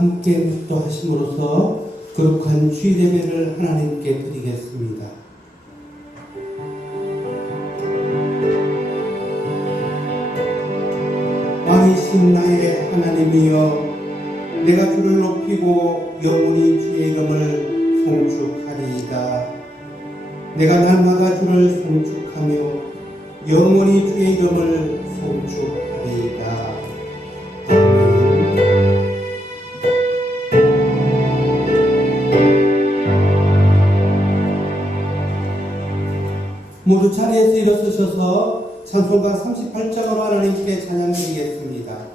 함께 묵도하심으로써 거룩한 주일 예배를 하나님께 드리겠습니다. 왕이신 나의 하나님이여, 내가 주를 높이고 영원히 주의 이름을 송축하리이다. 내가 날마다 주를 송축하며 영원히 주의 이름을 송축하리이다. 모두 자리에서 일어서셔서 찬송가 38장으로 하나님께 찬양드리겠습니다.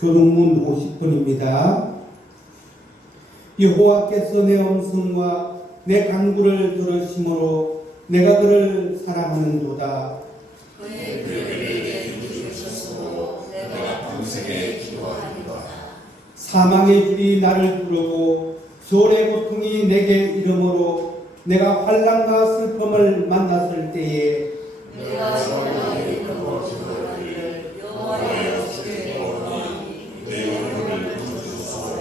교동문 50분입니다. 여호와께서 내 음성과 내 간구를 들으심으로 내가 그를 사랑하는도다. 그의 그에게 주시옵소서. 내가 평생에 기도하리로다. 사망의 줄이 나를 부르고 소울의 고통이 내게 이름으로 내가 환난과 슬픔을 만났을 때에 내가 여호와의 이름으로 기도하기를 여호와의 주께 원하니 내 영혼을 구주소서.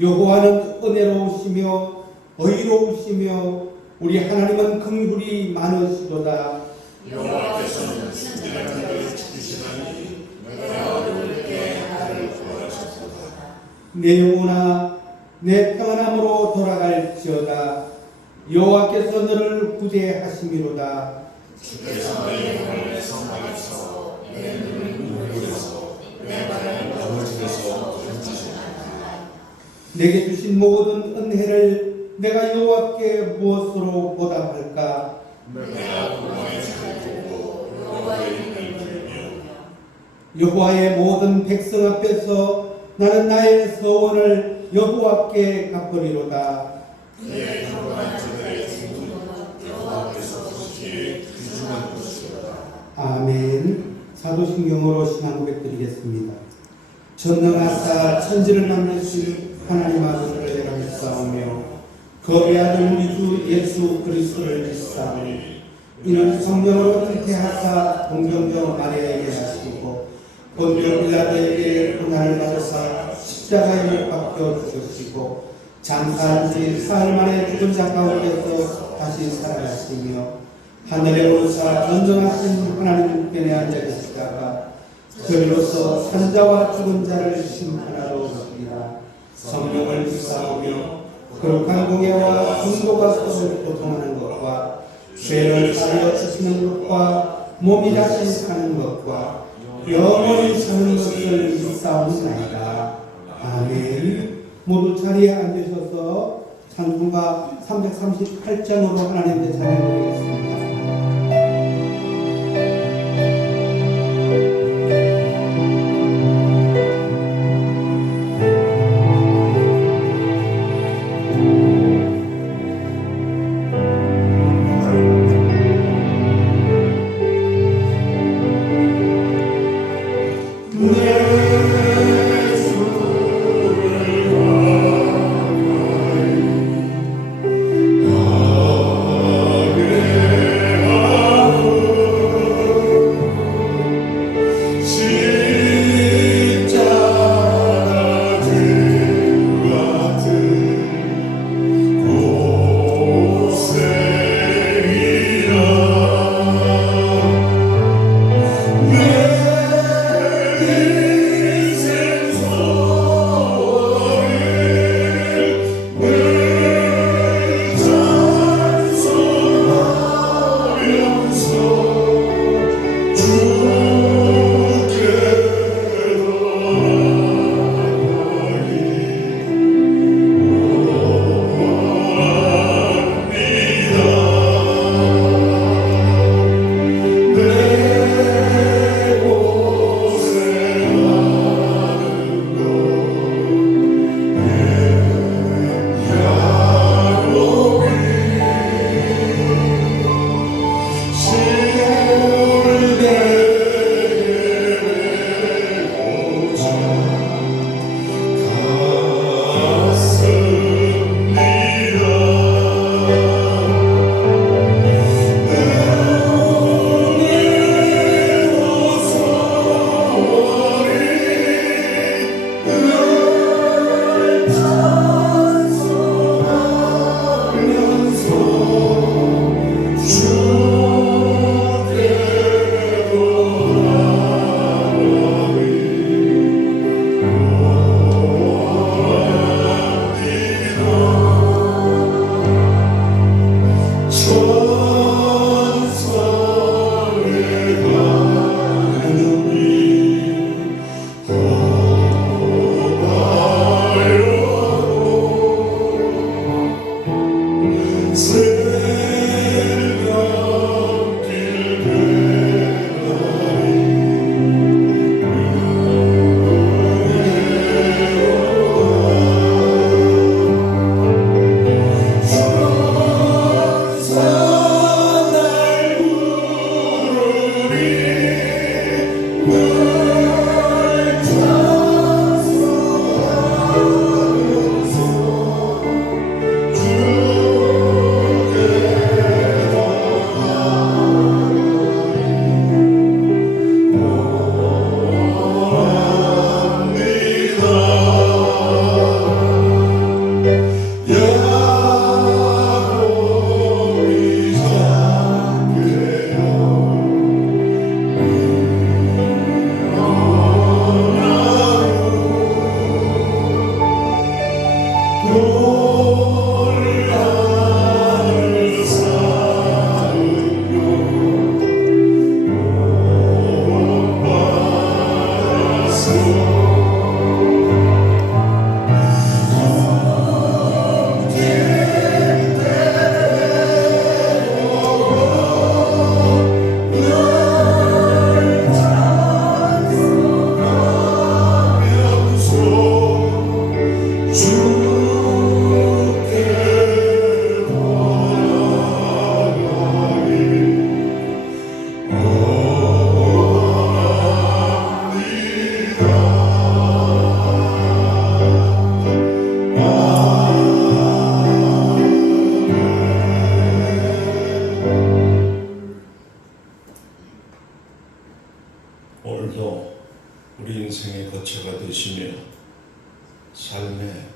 여호와는 은혜로우시며 의로우시며 우리 하나님은 긍휼이 많으시도다. 여호와께서는 친절하게 지키시나니 내가 어려울 때 나를 구하셨도다. 내 영혼아 내 평안함으로 돌아갈지어다. 여호와께서 너를 구제하심이로다. 주께서 내 영혼을 성하여서 내 눈을 눈물에서 내 발을 넘어지면서 던지시나이다. 내게 주신 모든 은혜를 내가 여호와께 무엇으로 보답할까? 내가 공원에 잘 보고 여호와의 이름을 부르며 여호와의 모든 백성 앞에서 나는 나의 서원을 여호와께 갚으리로다. 그의 거룩한 자들의 진노는 여호와께서 보시기에 귀중한 것이로다. 아멘. 사도신경으로 신앙 고백드리겠습니다. 전능하사 천지를 만드신 하나님 아버지를 내가 믿사오며 그의 아들 우리 주 예수 그리스도를 믿사오니 이는 성령으로 잉태하사 동정녀 마리아에게 하시고 본디오 빌라도에게 고난을 받으사 십자가에 못 박혀 죽으시고 장사한 지 사흘 만에 죽은 자 가운데서 다시 살아나시며 하늘에 오르사 전정하신 하나님께 앉아 계시다가 그리로서 산자와 죽은 자를 심판하러 오시리라. 성령을 믿사오며 거룩한 공예와 중보가 서로 고통하는 것과 죄를 사하여 주시는 것과 몸이 다시 사는 것과 영원히 사는 것을 믿사옵나이다. 아멘. 모두 자리에 앉으셔서 찬송가 338장으로 하나님께 찬양드리겠습니다. 오늘도 우리 인생의 거처가 되시며 삶의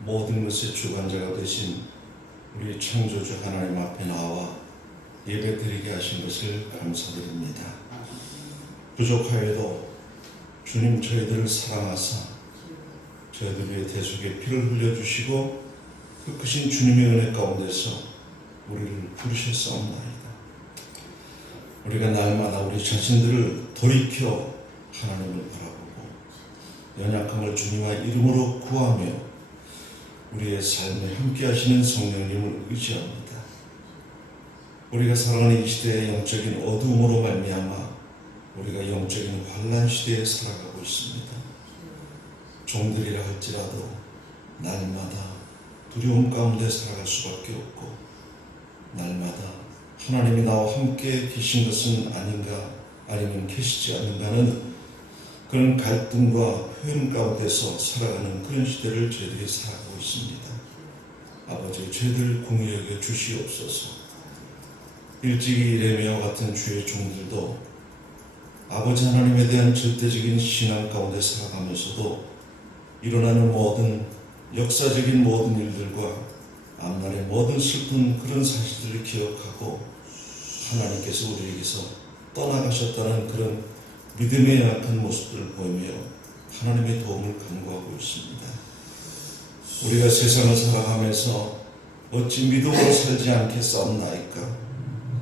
모든 것의 주관자가 되신 우리 창조주 하나님 앞에 나와 예배드리게 하신 것을 감사드립니다. 부족하여도 주님 저희들을 사랑하사 저희들 위해 대속의 피를 흘려주시고 그 크신 주님의 은혜 가운데서 우리를 부르셨사옵나이다. 우리가 날마다 우리 자신들을 돌이켜 하나님을 바라보고 연약함을 주님의 이름으로 구하며 우리의 삶에 함께 하시는 성령님을 의지합니다. 우리가 살아가는 이 시대의 영적인 어두움으로 말미암아 우리가 영적인 환난 시대에 살아가고 있습니다. 종들이라 할지라도 날마다 두려움 가운데 살아갈 수밖에 없고 날마다 하나님이 나와 함께 계신 것은 아닌가 아니면 계시지 않는가는 그런 갈등과 회음 가운데서 살아가는 그런 시대를 저희들이 살아가고 있습니다. 아버지, 저희들 공의 여겨 주시옵소서. 일찍이 레미아와 같은 주의 종들도 아버지 하나님에 대한 절대적인 신앙 가운데 살아가면서도 일어나는 모든 역사적인 모든 일들과 앞날의 모든 슬픈 그런 사실들을 기억하고 하나님께서 우리에게서 떠나가셨다는 그런 믿음의 약한 모습들을 보이며 하나님의 도움을 간구하고 있습니다. 우리가 세상을 살아가면서 어찌 믿음으로 살지 않겠사옵나이까.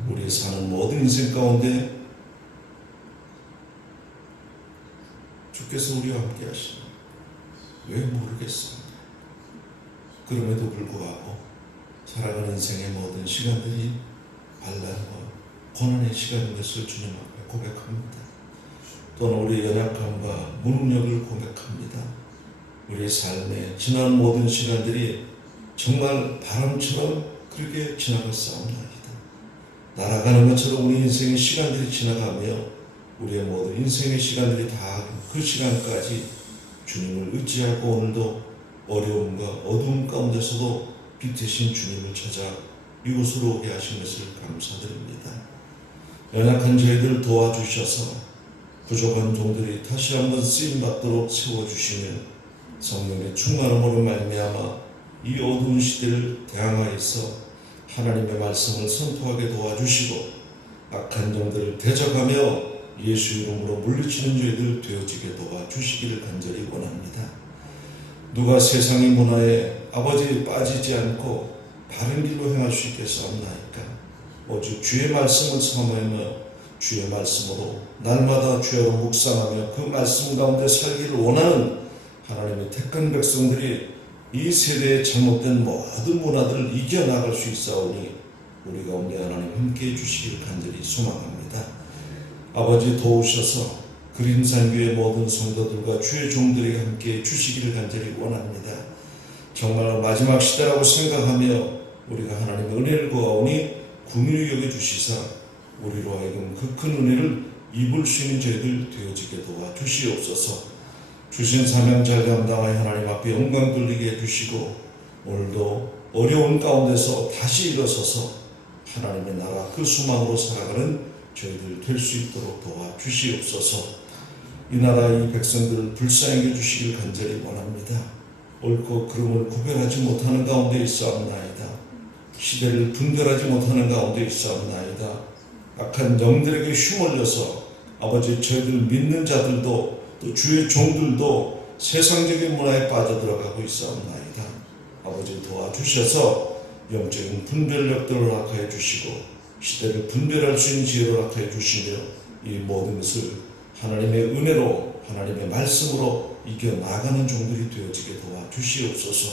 우리 사는 모든 인생 가운데 주께서 우리와 함께 하시니 왜 모르겠습니다. 그럼에도 불구하고 살아가는 인생의 모든 시간들이 반란과 고난의 시간인 것을 주님 앞에 고백합니다. 또는 우리의 연약함과 무능력을 고백합니다. 우리의 삶에 지난 모든 시간들이 정말 바람처럼 그렇게 지나갔사옵나이다. 날아가는 것처럼 우리 인생의 시간들이 지나가며 우리의 모든 인생의 시간들이 다 그 시간까지 주님을 의지하고 오늘도 어려움과 어두움 가운데서도 빛이신 주님을 찾아 이곳으로 오게 하신 것을 감사드립니다. 연약한 저희들 도와주셔서 부족한 종들이 다시 한번 쓰임받도록 세워주시며 성령의 충만함으로 말미암아 이 어두운 시대를 대항하여서 하나님의 말씀을 선포하게 도와주시고 악한 종들을 대적하며 예수 이름으로 물리치는 저희들 되어지게 도와주시기를 간절히 원합니다. 누가 세상의 문화에 아버지 빠지지 않고 바른 길로 행할 수 있겠사옵나이까. 오직 주의 말씀을 사모하며 주의 말씀으로 날마다 주야로 묵상하며 그 말씀 가운데 살기를 원하는 하나님의 택한 백성들이 이 세대의 잘못된 모든 문화들을 이겨나갈 수 있사오니 우리 가운데 하나님 함께해 주시길 간절히 소망합니다. 아버지 도우셔서 그린산교의 모든 성도들과 주의 종들에게 함께해 주시기를 간절히 원합니다. 정말 마지막 시대라고 생각하며 우리가 하나님의 은혜를 구하오니 긍휼히 여겨주시사 우리로 하여금 그 큰 은혜를 입을 수 있는 저희들 되어지게 도와주시옵소서. 주신 사명 잘 감당하여 하나님 앞에 영광 돌리게 해주시고 오늘도 어려운 가운데서 다시 일어서서 하나님의 나라 그 수망으로 살아가는 저희들 될 수 있도록 도와주시옵소서. 이 나라 이 백성들을 불쌍히 여주시길 간절히 원합니다. 옳고 그름을 구별하지 못하는 가운데 있사옵나이다. 시대를 분별하지 못하는 가운데 있사옵나이다. 악한 영들에게 휘말려서 아버지 저희들 믿는 자들도 또 주의 종들도 세상적인 문화에 빠져들어가고 있사옵나이다. 아버지 도와주셔서 영적인 분별력들을 허락하여 주시고 시대를 분별할 수 있는 지혜를 허락하여 주시며 이 모든 것을 하나님의 은혜로 하나님의 말씀으로 이겨나가는 종들이 되어지게 도와주시옵소서.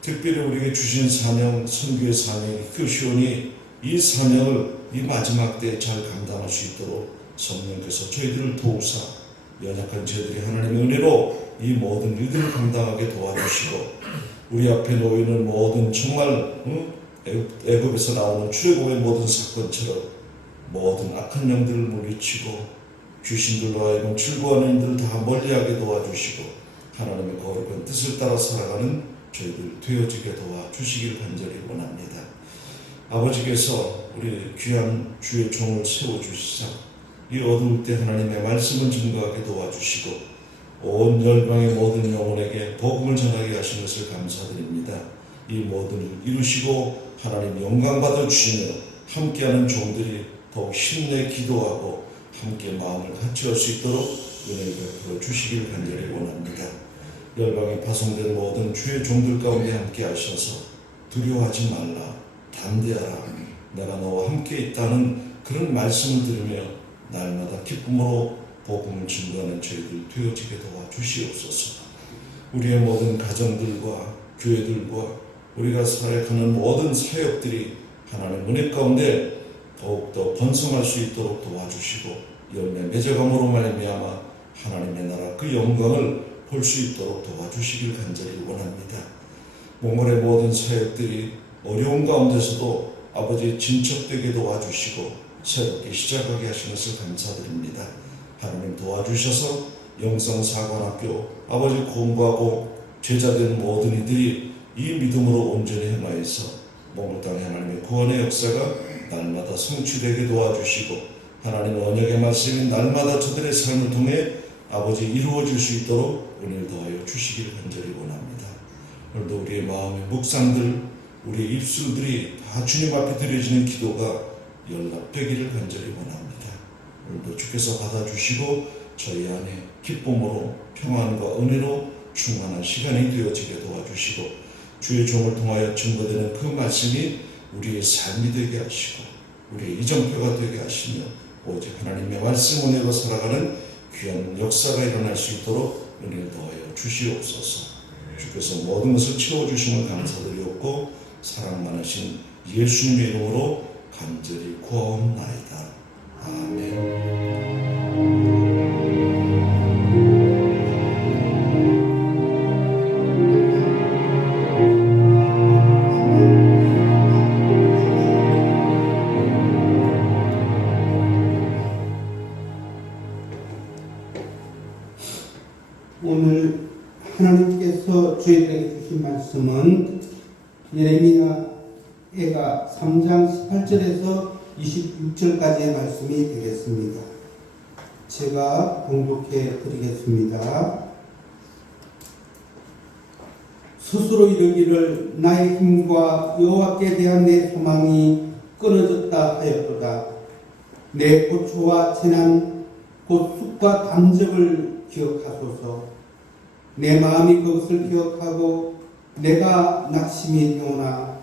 특별히 우리에게 주신 사명, 선교의 사명이 크시오니 이 사명을 이 마지막 때에 잘 감당할 수 있도록 성령께서 저희들을 도우사 연약한 저희들이 하나님의 은혜로 이 모든 일들을 감당하게 도와주시고 우리 앞에 놓이는 모든 정말 애굽에서 나오는 출애굽의 모든 사건처럼 모든 악한 영들을 물리치고 귀신들로 하여금 출구하는 이들을 다 멀리하게 도와주시고 하나님의 거룩한 뜻을 따라 살아가는 저희들 되어지게 도와주시길 간절히 원합니다. 아버지께서 우리 귀한 주의 종을 세워주시사 이 어두울 때 하나님의 말씀을 증거하게 도와주시고 온 열방의 모든 영혼에게 복음을 전하게 하신 것을 감사드립니다. 이 모든 일을 이루시고 하나님 영광 받아주시며 함께하는 종들이 더욱 힘내 기도하고 함께 마음을 같이 할 수 있도록 은혜를 베풀어 주시길 간절히 원합니다. 열방에 파송된 모든 주의 종들 가운데 함께 하셔서 두려워하지 말라, 담대하라, 내가 너와 함께 있다는 그런 말씀을 들으며 날마다 기쁨으로 복음을 증거하는 저희들 되어지게 도와주시옵소서. 우리의 모든 가정들과 교회들과 우리가 살아가는 모든 사역들이 하나님의 은혜 가운데 더욱더 번성할 수 있도록 도와주시고 열매 맺어감으로 말미암아 하나님의 나라 그 영광을 볼 수 있도록 도와주시길 간절히 원합니다. 몽골의 모든 사역들이 어려운 가운데서도 아버지 진척되게 도와주시고 새롭게 시작하게 하신 것을 감사드립니다. 하나님 도와주셔서 영성사관학교 아버지 공부하고 제자된 모든 이들이 이 믿음으로 온전히 행하여서 몽골 땅의 하나님의 구원의 역사가 날마다 성취되게 도와주시고 하나님의 언약의 말씀이 날마다 저들의 삶을 통해 아버지 이루어질 수 있도록 은혜를 더하여 주시기를 간절히 원합니다. 오늘도 우리의 마음의 묵상들 우리의 입술들이 다 주님 앞에 드려지는 기도가 연락되기를 간절히 원합니다. 오늘도 주께서 받아주시고 저희 안에 기쁨으로 평안과 은혜로 충만한 시간이 되어지게 도와주시고 주의 종을 통하여 증거되는 그 말씀이 우리의 삶이 되게 하시고 우리의 이정표가 되게 하시며 오직 하나님의 말씀 은혜로 살아가는 귀한 역사가 일어날 수 있도록 은혜를 더하여 주시옵소서. 주께서 모든 것을 채워주심을 감사드리옵고 사랑 많으신 예수님의 이름으로 간절히 구하옵나이다. 아멘. 오늘 하나님께서 저희들에게 주신 말씀은 예레미야가 3장 18절에서 26절까지의 말씀이 되겠습니다. 제가 봉독해 드리겠습니다. 스스로 이르기를 나의 힘과 여호와께 대한 내 소망이 끊어졌다 하였도다. 내 고초와 재난 곧 쑥과 담적을 기억하소서. 내 마음이 그것을 기억하고 내가 낙심이 되오나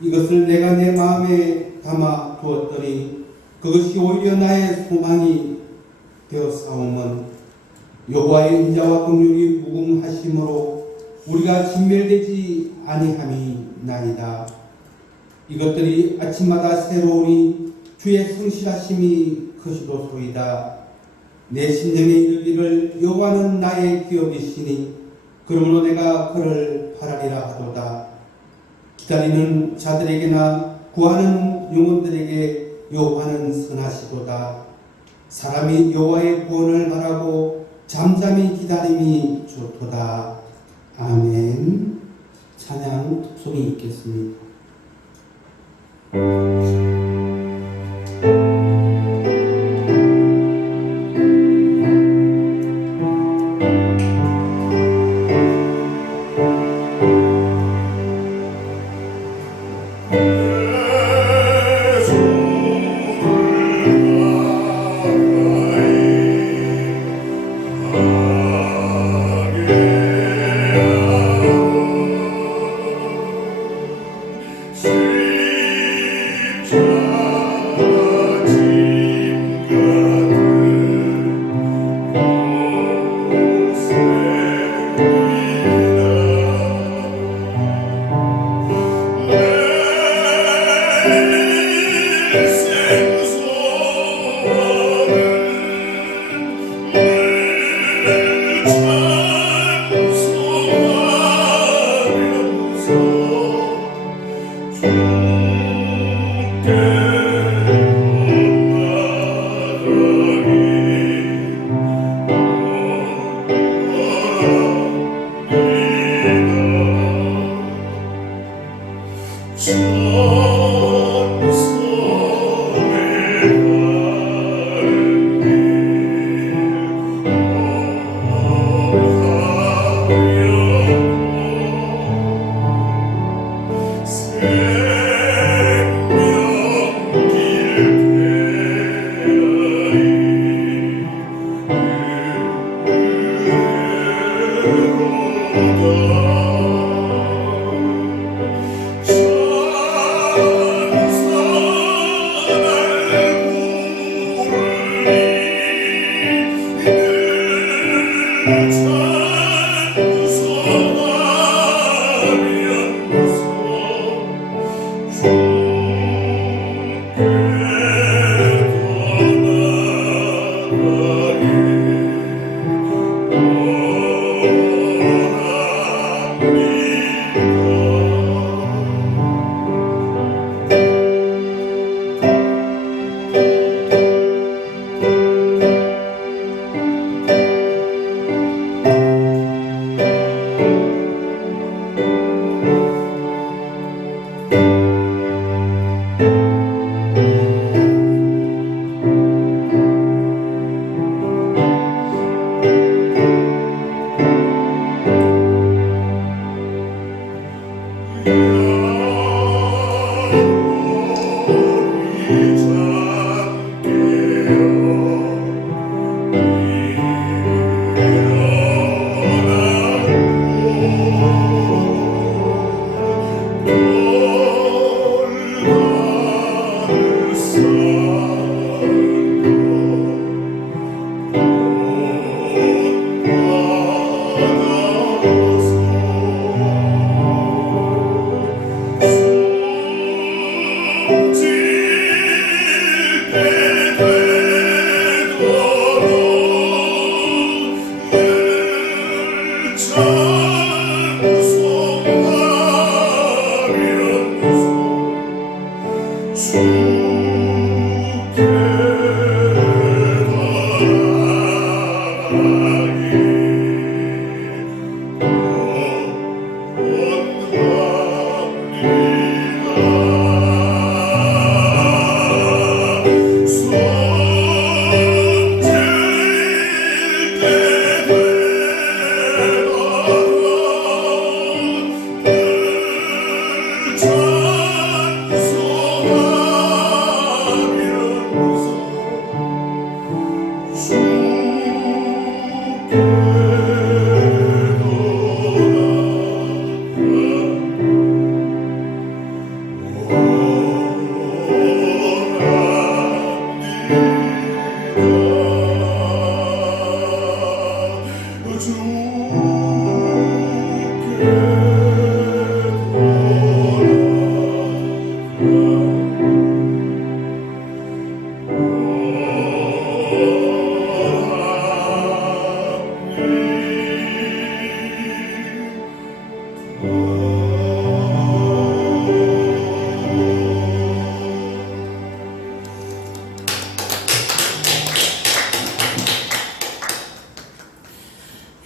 이것을 내가 내 마음에 담아 두었더니 그것이 오히려 나의 소망이 되었사오면 여호와의 인자와 긍휼이 무궁하심으로 우리가 진멸되지 아니함이 나이다. 이것들이 아침마다 새로우니 주의 성실하심이 크시도소이다. 내 심령에 이르기를 여호와는 나의 기업이시니 그러므로 내가 그를 바라리라 하도다. 기다리는 자들에게나 구하는 영혼들에게 여호와는 선하시도다. 사람이 여호와의 구원을 바라고 잠잠히 기다림이 좋도다. 아멘. 찬양 독송이 있겠습니다.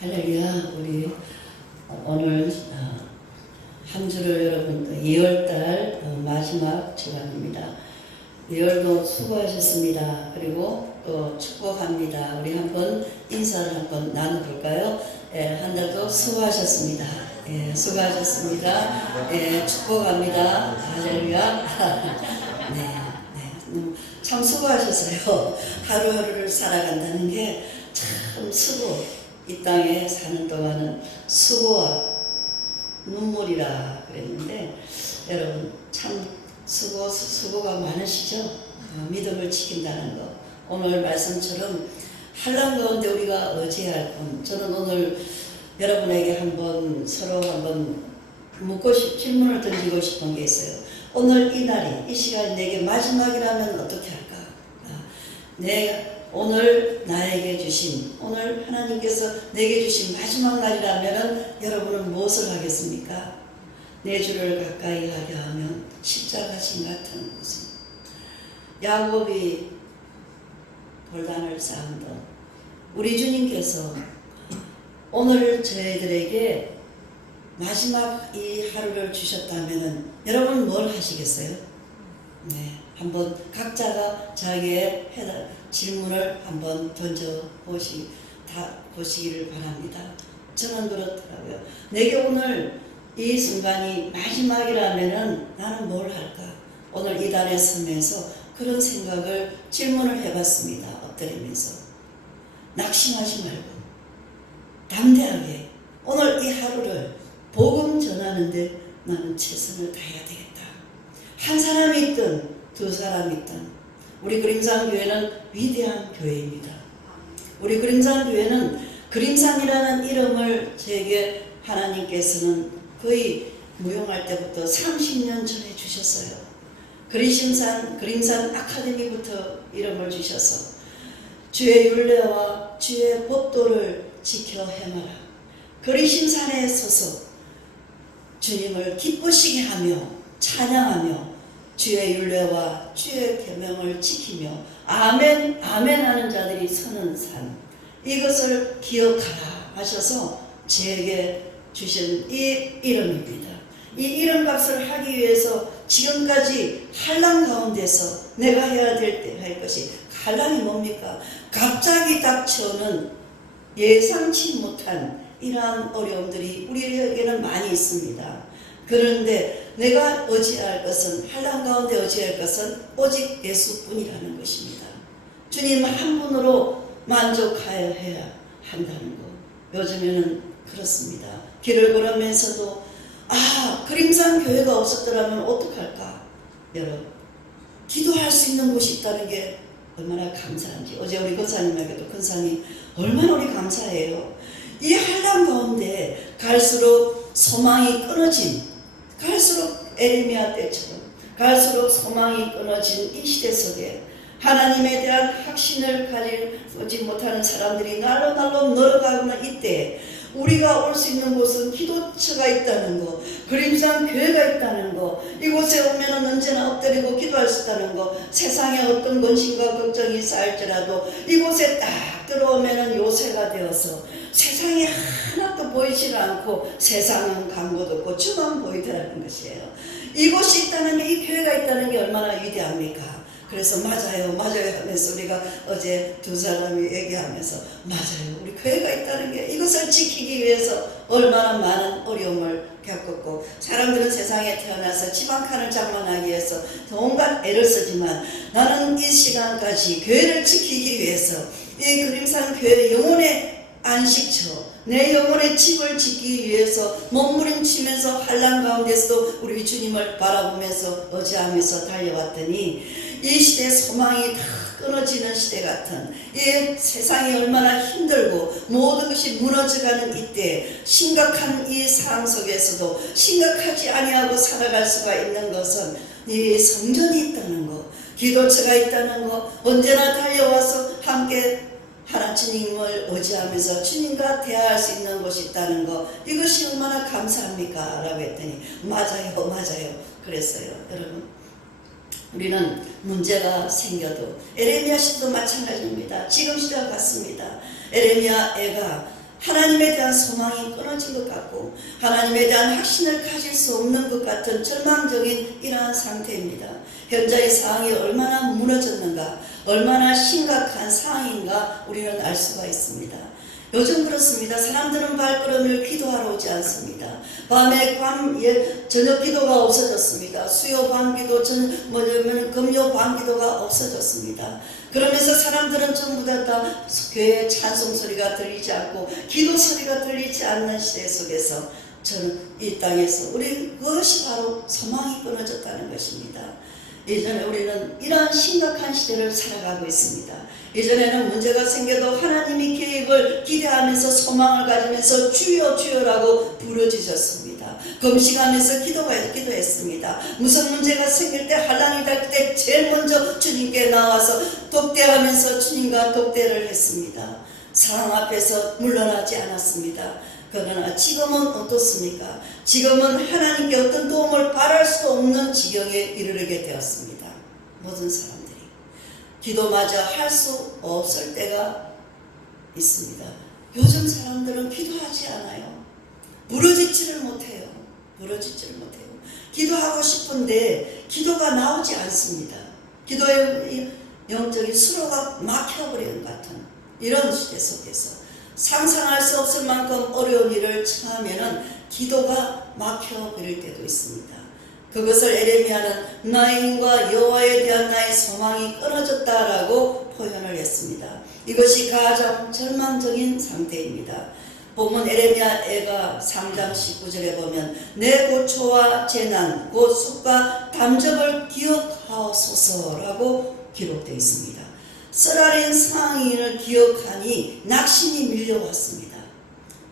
할렐루야. 우리 오늘 한 주를 여러분 2월달 마지막 주간입니다. 2월도 수고하셨습니다. 그리고 또 축복합니다. 우리 한번 인사를 한번 나눠볼까요? 예, 한 달도 수고하셨습니다. 예, 수고하셨습니다. 예, 축복합니다. 할렐루야. 참 수고하셨어요. 하루하루를 살아간다는 게 참 수고. 이 땅에 사는 동안은 수고와 눈물이라 그랬는데 여러분 참 수고가 많으시죠? 믿음을 지킨다는 거. 오늘 말씀처럼 환난 가운데 우리가 어찌할 건 저는 오늘 여러분에게 서로 한번 질문을 던지고 싶은 게 있어요. 오늘 이 날이 이 시간이 내게 마지막이라면 어떻게 할까? 오늘 나에게 주신 오늘 하나님께서 내게 주신 마지막 날이라면 여러분은 무엇을 하겠습니까? 내 주를 가까이 하려 하면 십자가신 같은 곳은 야곱이 돌단을 쌓은 것 우리 주님께서 오늘 저희들에게 마지막 이 하루를 주셨다면 여러분 뭘 하시겠어요? 네, 한번 각자가 자기의 질문을 한번 보시기를 바랍니다. 저는 그렇더라고요. 내게 오늘 이 순간이 마지막이라면 나는 뭘 할까? 오늘 이 단에 서면서 그런 생각을 질문을 해봤습니다. 엎드리면서 낙심하지 말고 담대하게 오늘 이 하루를 복음 전하는데 나는 최선을 다해야 되겠다. 한 사람이 있든 두 사람이 있든 우리 그림산교회는 위대한 교회입니다. 우리 그림산교회는 그림산이라는 이름을 제게 하나님께서는 거의 무용할 때부터 30년 전에 주셨어요. 그림산 아카데미부터 이름을 주셔서 주의 율례와 주의 법도를 지켜 행하라. 그리심산에 서서 주님을 기쁘시게 하며 찬양하며 주의 율례와 주의 계명을 지키며 아멘 아멘 하는 자들이 서는 산 이것을 기억하라 하셔서 제게 주신 이 이름입니다. 이 이름값을 하기 위해서 지금까지 환난 가운데서 내가 해야 할 것이 환난이 뭡니까? 갑자기 닥쳐오는 예상치 못한 이러한 어려움들이 우리에게는 많이 있습니다. 그런데 내가 의지할 것은 환난 가운데 의지할 것은 오직 예수뿐이라는 것입니다. 주님 한 분으로 만족하여 해야 한다는 것. 요즘에는 그렇습니다. 길을 걸으면서도 그림산 교회가 없었더라면 어떡할까? 여러분 기도할 수 있는 곳이 있다는 게 얼마나 감사한지. 어제 우리 권사님에게도 권사님 얼마나 우리 감사해요. 이 환난 가운데 갈수록 소망이 끊어진 갈수록 에레미야 때처럼 갈수록 소망이 끊어진 이 시대 속에 하나님에 대한 확신을 가지지 못하는 사람들이 날로 늘어가고는 이때 우리가 올 수 있는 곳은 기도처가 있다는 거, 그림산 교회가 있다는 거, 이곳에 오면 언제나 엎드리고 기도할 수 있다는 거, 세상에 어떤 근심과 걱정이 쌓일지라도 이곳에 딱 들어오면 요새가 되어서 세상이 하나도 보이지 않고 세상은 광고도 없고 주만 보이더라는 것이에요. 이곳이 있다는 게, 이 교회가 있다는 게 얼마나 위대합니까? 그래서 맞아요 하면서 우리가 어제 두 사람이 얘기하면서 맞아요, 우리 교회가 있다는 게 이것을 지키기 위해서 얼마나 많은 어려움을 겪었고, 사람들은 세상에 태어나서 집 한 칸을 장만하기 위해서 온갖 애를 쓰지만 나는 이 시간까지 교회를 지키기 위해서 이 그림산 교회 영혼의 안식처, 내 영혼의 집을 짓기 위해서 몸부림치면서 환난 가운데서도 우리 주님을 바라보면서 의지하면서 달려왔더니 이 시대 소망이 다 끊어지는 시대 같은, 이 세상이 얼마나 힘들고 모든 것이 무너져가는 이때 심각한 이 상황 속에서도 심각하지 아니하고 살아갈 수가 있는 것은 이 성전이 있다는 거, 기도처가 있다는 거, 언제나 달려와서 함께 하나님을 의지하면서 주님과 대화할 수 있는 곳이 있다는 거, 이것이 얼마나 감사합니까? 라고 했더니 맞아요 그랬어요. 여러분, 우리는 문제가 생겨도 에레미야 씨도 마찬가지입니다. 지금 시대와 같습니다. 에레미야 애가 하나님에 대한 소망이 끊어진 것 같고 하나님에 대한 확신을 가질 수 없는 것 같은 절망적인 이러한 상태입니다. 현재의 상황이 얼마나 무너졌는가, 얼마나 심각한 상황인가 우리는 알 수가 있습니다. 요즘 그렇습니다. 사람들은 발걸음을 기도하러 오지 않습니다. 밤에 저녁 기도가 없어졌습니다. 수요 밤기도, 금요 밤기도가 없어졌습니다. 그러면서 사람들은 전부 다 교회의 찬송 소리가 들리지 않고 기도 소리가 들리지 않는 시대 속에서 저는 이 땅에서 그것이 바로 소망이 끊어졌다는 것입니다. 예전에 우리는 이러한 심각한 시대를 살아가고 있습니다. 예전에는 문제가 생겨도 하나님이 계획을 기대하면서 소망을 가지면서 주여 주여라고 부르짖었습니다. 금식하면서 기도했습니다. 무슨 문제가 생길 때, 환난이 될 때 제일 먼저 주님께 나와서 독대하면서 주님과 독대를 했습니다. 상황 앞에서 물러나지 않았습니다. 그러나 지금은 어떻습니까? 지금은 하나님께 어떤 도움을 바랄 수 없는 지경에 이르게 되었습니다. 모든 사람들이 기도마저 할 수 없을 때가 있습니다. 요즘 사람들은 기도하지 않아요. 부르짖지를 못해요. 기도하고 싶은데 기도가 나오지 않습니다. 기도의 영적인 수로가 막혀버리는 것 같은 이런 시대 속에서 상상할 수 없을 만큼 어려운 일을 처하면은 기도가 막혀버릴 때도 있습니다. 그것을 에레미야는 나의 힘과 여호와에 대한 나의 소망이 끊어졌다라고 표현을 했습니다. 이것이 가장 절망적인 상태입니다. 본문 에레미야 애가 3장 19절에 보면 내 고초와 재난 곧 쑥과 담접을 기억하소서라고 기록되어 있습니다. 쓰라린 상인을 기억하니 낙심이 밀려왔습니다.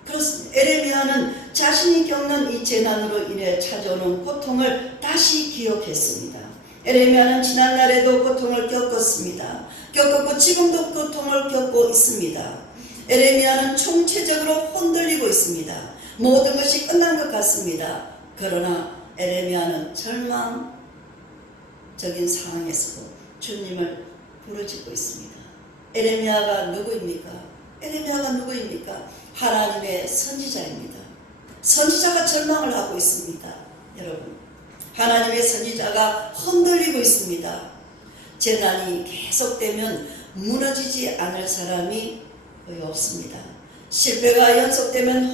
그렇습니다. 에레미야는 자신이 겪는 이 재난으로 인해 찾아오는 고통을 다시 기억했습니다. 에레미야는 지난날에도 고통을 겪었습니다. 겪었고 지금도 고통을 겪고 있습니다. 에레미야는 총체적으로 흔들리고 있습니다. 모든 것이 끝난 것 같습니다. 그러나 에레미야는 절망적인 상황에서도 주님을 부르짖고 있습니다. 에레미야가 누구입니까? 하나님의 선지자입니다. 선지자가 절망을 하고 있습니다. 여러분, 하나님의 선지자가 흔들리고 있습니다. 재난이 계속되면 무너지지 않을 사람이 거의 없습니다. 실패가 연속되면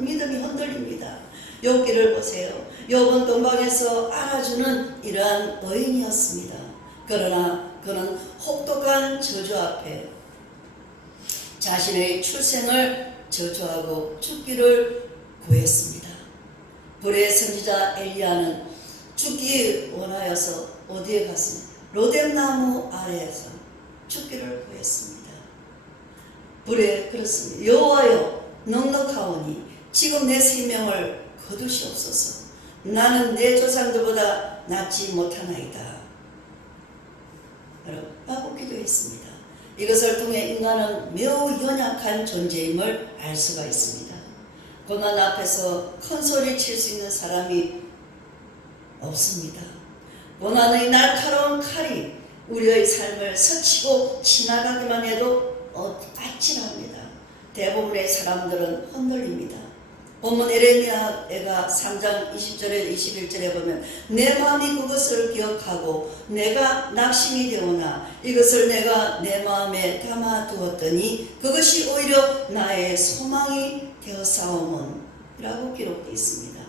믿음이 흔들립니다. 욥기를 보세요. 욥은 동방에서 알아주는 이러한 의인이었습니다. 그러나 그는 혹독한 저주 앞에 자신의 출생을 저주하고 죽기를 구했습니다. 불의 선지자 엘리야는 죽기 원하여서 어디에 갔습니까? 로뎀나무 아래에서 죽기를 구했습니다. 그렇습니다. 여호와여 넉넉하오니 지금 내 생명을 거두시옵소서. 나는 내 조상들보다 낫지 못하나이다. 여러분, 바보 기도했습니다. 이것을 통해 인간은 매우 연약한 존재임을 알 수가 있습니다. 고난 앞에서 큰 소리 칠 수 있는 사람이 없습니다. 고난의 날카로운 칼이 우리의 삶을 스치고 지나가기만 해도 아찔합니다. 대부분의 사람들은 흔들립니다. 본문 에레미야가 3장 20절에 21절에 보면 내 마음이 그것을 기억하고 내가 낙심이 되오나 이것을 내가 내 마음에 담아두었더니 그것이 오히려 나의 소망이 되었사오문 라고 기록되어 있습니다.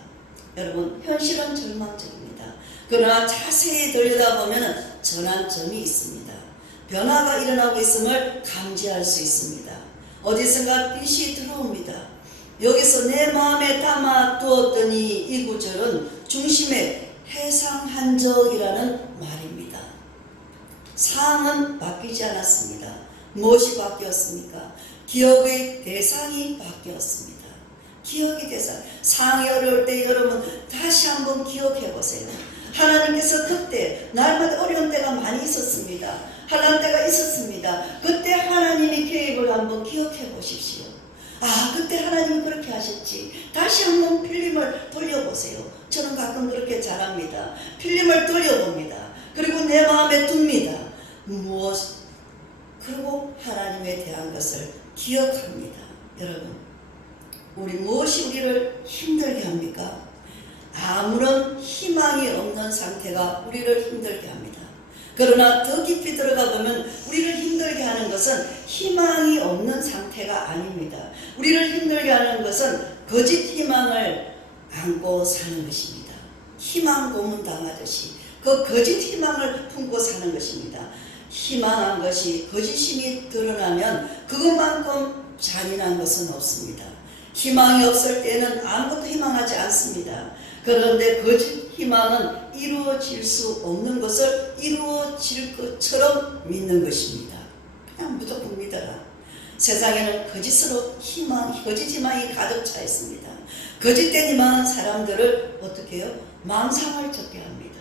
여러분, 현실은 절망적입니다. 그러나 자세히 들여다보면 전환점이 있습니다. 변화가 일어나고 있음을 감지할 수 있습니다. 어디선가 빛이 들어옵니다. 여기서 내 마음에 담아두었더니 이 구절은 중심에 해상한적이라는 말입니다. 상황은 바뀌지 않았습니다. 무엇이 바뀌었습니까? 기억의 대상이 바뀌었습니다. 기억의 대상. 상황이 어려울 때 여러분 다시 한번 기억해 보세요. 하나님께서 그때 날마다 어려운 때가 많이 있었습니다. 한란 때가 있었습니다. 그때 하나님의 개입을 한번 기억해 보십시오. 아, 그때 하나님이 그렇게 하셨지. 다시 한번 필름을 돌려보세요. 저는 가끔 그렇게 잘합니다. 필름을 돌려봅니다. 그리고 내 마음에 둡니다. 그리고 하나님에 대한 것을 기억합니다. 여러분, 우리 무엇이 우리를 힘들게 합니까? 아무런 희망이 없는 상태가 우리를 힘들게 합니다. 그러나 더 깊이 들어가 보면 우리를 힘들게 하는 것은 희망이 없는 상태가 아닙니다. 우리를 힘들게 하는 것은 거짓 희망을 안고 사는 것입니다. 희망 고문 당하듯이 그 거짓 희망을 품고 사는 것입니다. 희망한 것이 거짓임이 드러나면 그것만큼 잔인한 것은 없습니다. 희망이 없을 때는 아무것도 희망하지 않습니다. 그런데 거짓 희망은 이루어질 수 없는 것을 이루어질 것처럼 믿는 것입니다. 그냥 무조건 믿어라. 세상에는 거짓으로 거짓 희망이 가득 차 있습니다. 거짓된 희망은 사람들을 어떻게 해요? 망상을 적게 합니다.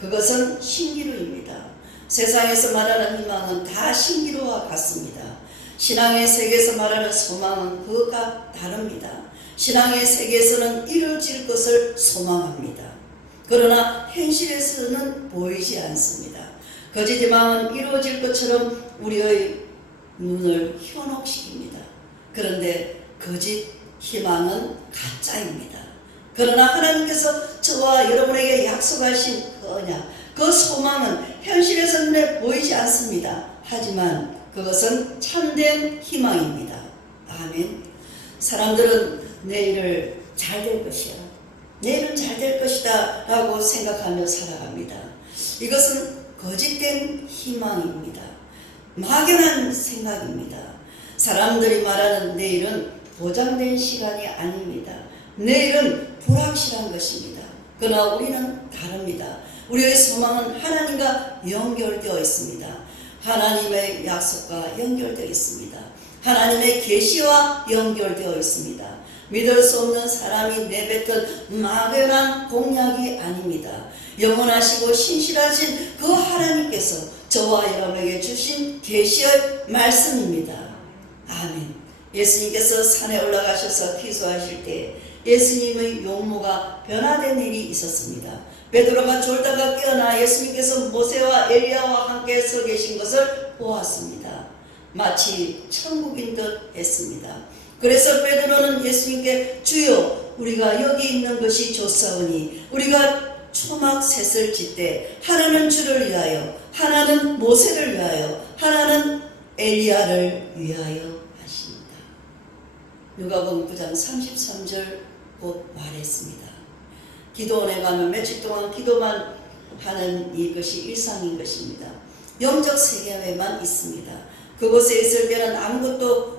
그것은 신기루입니다. 세상에서 말하는 희망은 다 신기루와 같습니다. 신앙의 세계에서 말하는 소망은 그것과 다릅니다. 신앙의 세계에서는 이루어질 것을 소망합니다. 그러나 현실에서는 보이지 않습니다. 거짓 희망은 이루어질 것처럼 우리의 눈을 현혹시킵니다. 그런데 거짓 희망은 가짜입니다. 그러나 하나님께서 저와 여러분에게 약속하신 그 언약, 그 소망은 현실에서 눈에 보이지 않습니다. 하지만 그것은 참된 희망입니다. 아멘. 사람들은 내일을 잘 될 것이야, 내일은 잘 될 것이다 라고 생각하며 살아갑니다. 이것은 거짓된 희망입니다. 막연한 생각입니다. 사람들이 말하는 내일은 보장된 시간이 아닙니다. 내일은 불확실한 것입니다. 그러나 우리는 다릅니다. 우리의 소망은 하나님과 연결되어 있습니다. 하나님의 약속과 연결되어 있습니다. 하나님의 계시와 연결되어 있습니다. 믿을 수 없는 사람이 내뱉은 막연한 공약이 아닙니다. 영원하시고 신실하신 그 하나님께서 저와 여러분에게 주신 계시의 말씀입니다. 아멘. 예수님께서 산에 올라가셔서 기도하실 때 예수님의 용모가 변화된 일이 있었습니다. 베드로가 졸다가 깨어나 예수님께서 모세와 엘리야와 함께 서 계신 것을 보았습니다. 마치 천국인 듯 했습니다. 그래서 베드로는 예수님께 주여, 우리가 여기 있는 것이 좋사오니 우리가 초막 셋을 짓되 하나는 주를 위하여, 하나는 모세를 위하여, 하나는 엘리야를 위하여 하십니다. 누가복음 9장 33절 곧 말했습니다. 기도원에 가면 며칠 동안 기도만 하는 이것이 일상인 것입니다. 영적 세계에만 있습니다. 그곳에 있을 때는 아무것도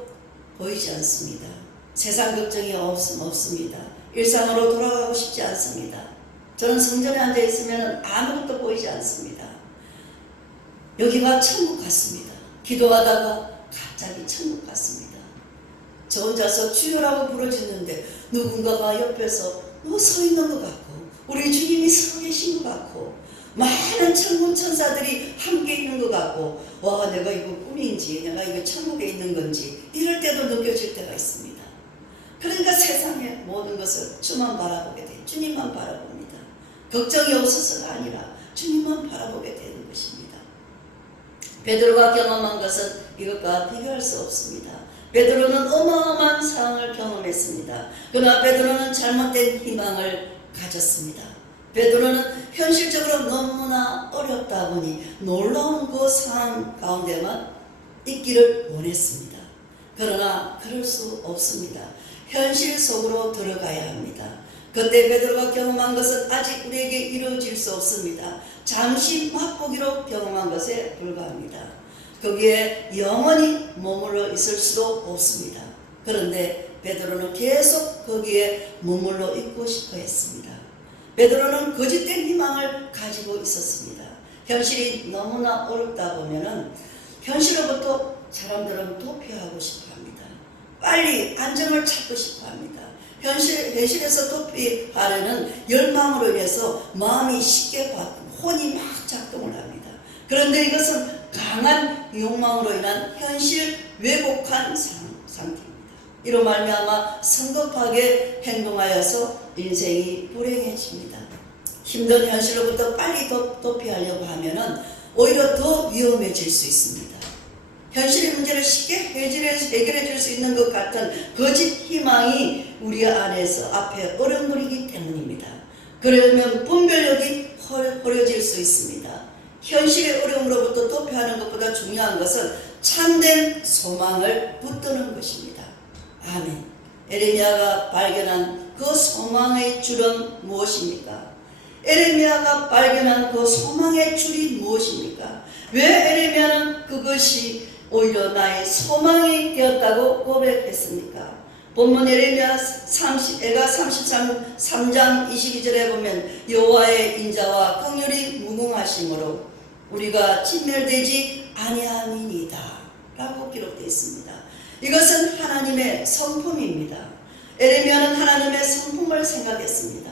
보이지 않습니다. 세상 걱정이 없습니다. 일상으로 돌아가고 싶지 않습니다. 저는 성전에 앉아 있으면 아무것도 보이지 않습니다. 여기가 천국 같습니다. 기도하다가 갑자기 천국 같습니다. 저 혼자서 주여라고 부르짖는데 누군가가 옆에서 서 있는 것 같고, 우리 주님이 서 계신 것 같고, 많은 천군 천사들이 함께 있는 것 같고, 와, 내가 이거 꿈인지 내가 이거 천국에 있는 건지 이럴 때도 느껴질 때가 있습니다. 그러니까 세상의 모든 것을 주만 바라보게 돼, 주님만 바라봅니다. 걱정이 없어서가 아니라 주님만 바라보게 되는 것입니다. 베드로가 경험한 것은 이것과 비교할 수 없습니다. 베드로는 어마어마한 상황을 경험했습니다. 그러나 베드로는 잘못된 희망을 가졌습니다. 베드로는 현실적으로 너무나 어렵다 보니 놀라운 그 상황 가운데만 있기를 원했습니다. 그러나 그럴 수 없습니다. 현실 속으로 들어가야 합니다. 그때 베드로가 경험한 것은 아직 우리에게 이루어질 수 없습니다. 잠시 맛보기로 경험한 것에 불과합니다. 거기에 영원히 머물러 있을 수도 없습니다. 그런데 베드로는 계속 거기에 머물러 있고 싶어 했습니다. 베드로는 거짓된 희망을 가지고 있었습니다. 현실이 너무나 어렵다 보면은 현실로부터 사람들은 도피하고 싶어 합니다. 빨리 안정을 찾고 싶어 합니다. 현실에서 도피하려는 열망으로 인해서 마음이 쉽게 바뀌고 혼이 막 작동을 합니다. 그런데 이것은 강한 욕망으로 인한 현실 왜곡한 상태입니다. 이로 말미암아 성급하게 행동하여서 인생이 불행해집니다. 힘든 현실로부터 빨리 도피하려고 하면은 오히려 더 위험해질 수 있습니다. 현실의 문제를 쉽게 해결해 줄 수 있는 것 같은 거짓 희망이 우리 안에서 앞에 어른거리기 때문입니다. 그러면 분별력이 흐려질 수 있습니다. 현실의 어려움으로부터 도피하는 것보다 중요한 것은 참된 소망을 붙드는 것입니다. 아멘. 에레미야가 발견한 그 소망의 줄은 무엇입니까? 에레미야가 발견한 그 소망의 줄이 무엇입니까? 왜 에레미야는 그것이 오히려 나의 소망이 되었다고 고백했습니까? 본문 에레미야 33장 22절에 보면 여호와의 인자와 긍휼이 무궁하심으로 우리가 진멸되지 아니함이니이다 라고 기록되어 있습니다. 이것은 하나님의 성품입니다. 에레미야는 하나님의 성품을 생각했습니다.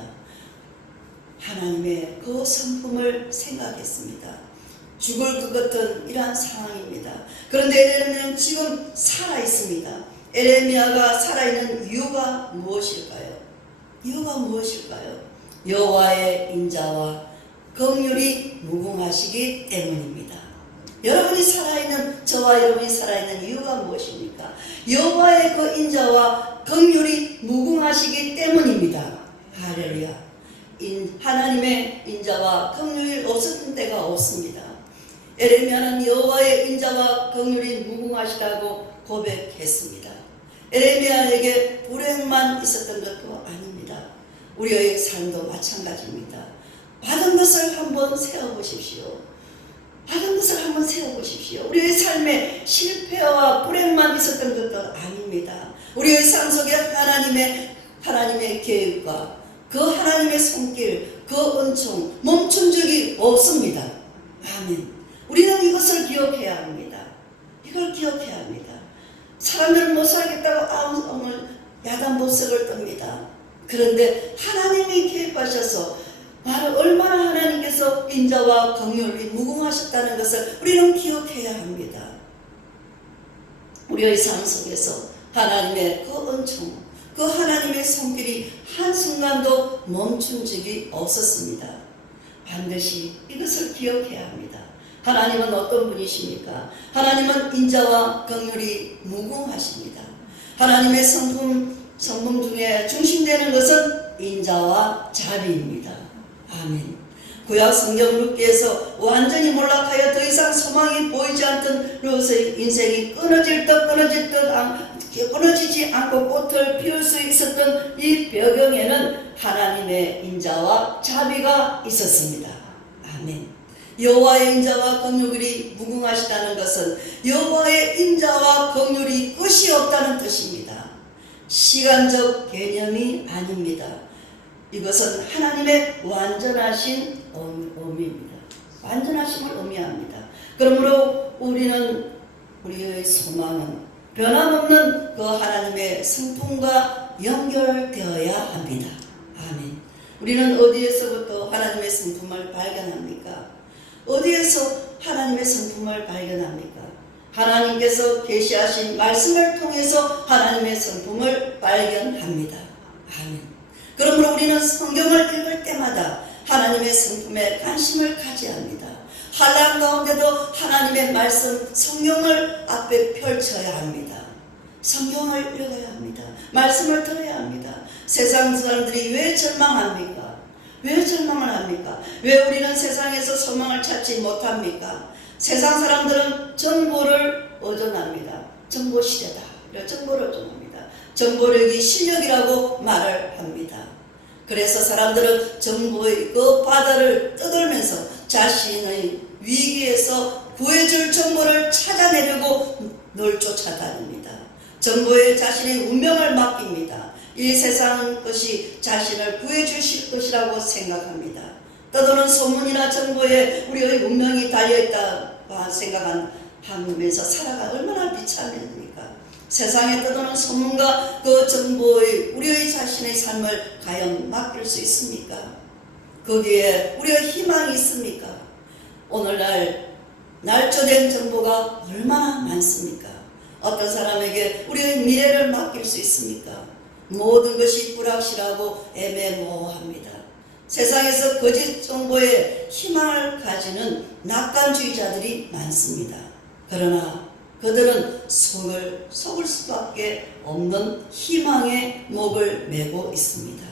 하나님의 그 성품을 생각했습니다. 죽을 것 같은 이러한 상황입니다. 그런데 에레미야는 지금 살아있습니다. 에레미야가 살아있는 이유가 무엇일까요? 이유가 무엇일까요? 여호와의 인자와 긍휼이 무궁하시기 때문입니다. 여러분이 살아있는, 저와 여러분이 살아있는 이유가 무엇입니까? 여호와의 그 인자와 긍휼이 무궁하시기 때문입니다. 할렐루야. 하나님의 인자와 긍휼이 없었던 때가 없습니다. 에레미야는 여호와의 인자와 긍휼이 무궁하시다고 고백했습니다. 에레미야에게 불행만 있었던 것도 아닙니다. 우리의 삶도 마찬가지입니다. 받은 것을 한번 세어보십시오. 받은 것을 한번 세어보십시오. 우리의 삶에 실패와 불행만 있었던 것도 아닙니다. 우리의 삶 속에 하나님의 계획과 그 하나님의 손길, 그 은총 멈춘 적이 없습니다. 아멘. 우리는 이것을 기억해야 합니다. 이걸 기억해야 합니다. 사람들은 못 살겠다고 오늘 야단보석을 뜹니다. 그런데 하나님이 계획하셔서 얼마나 하나님께서 인자와 긍휼이 무궁하셨다는 것을 우리는 기억해야 합니다. 우리의 삶 속에서 하나님의 그 은총, 그 하나님의 손길이 한순간도 멈춘 적이 없었습니다. 반드시 이것을 기억해야 합니다. 하나님은 어떤 분이십니까? 하나님은 인자와 긍휼이 무궁하십니다. 하나님의 성품 중에 중심되는 것은 인자와 자비입니다. 아멘. 구약 성경 룻기에서 완전히 몰락하여 더 이상 소망이 보이지 않던 룻의 인생이 끊어지지 않고 꽃을 피울 수 있었던 이 배경에는 하나님의 인자와 자비가 있었습니다. 아멘. 여호와의 인자와 긍휼이 무궁하시다는 것은 여호와의 인자와 긍휼이 끝이 없다는 뜻입니다. 시간적 개념이 아닙니다. 이것은 하나님의 완전하신 의미입니다. 완전하심을 의미합니다. 그러므로 우리의 소망은 변함없는 그 하나님의 성품과 연결되어야 합니다. 아멘. 우리는 어디에서부터 하나님의 성품을 발견합니까? 어디에서 하나님의 성품을 발견합니까? 하나님께서 계시하신 말씀을 통해서 하나님의 성품을 발견합니다. 아멘. 그러므로 우리는 성경을 읽을 때마다 하나님의 성품에 관심을 가져야 합니다. 환난 가운데도 하나님의 말씀, 성경을 앞에 펼쳐야 합니다. 성경을 읽어야 합니다. 말씀을 들어야 합니다. 세상 사람들이 왜 절망합니까? 왜 절망을 합니까? 왜 우리는 세상에서 소망을 찾지 못합니까? 세상 사람들은 정보를 의존합니다. 정보 시대다. 정보를 의존합니다. 정보력이 실력이라고 말을 합니다. 그래서 사람들은 정보의 그 바다를 떠돌면서 자신의 위기에서 구해줄 정보를 찾아내려고 늘 쫓아다닙니다. 정보에 자신의 운명을 맡깁니다. 이 세상 것이 자신을 구해주실 것이라고 생각합니다. 떠도는 소문이나 정보에 우리의 운명이 달려있다고 생각하면서 살아가 얼마나 비참합니까? 세상에 떠도는 소문과 그 정보에 우리의 자신의 삶을 과연 맡길 수 있습니까? 거기에 우리의 희망이 있습니까? 오늘날 날조된 정보가 얼마나 많습니까? 어떤 사람에게 우리의 미래를 맡길 수 있습니까? 모든 것이 불확실하고 애매모호합니다. 세상에서 거짓 정보에 희망을 가지는 낙관주의자들이 많습니다. 그러나 그들은 속을 수밖에 없는 희망의 목을 메고 있습니다.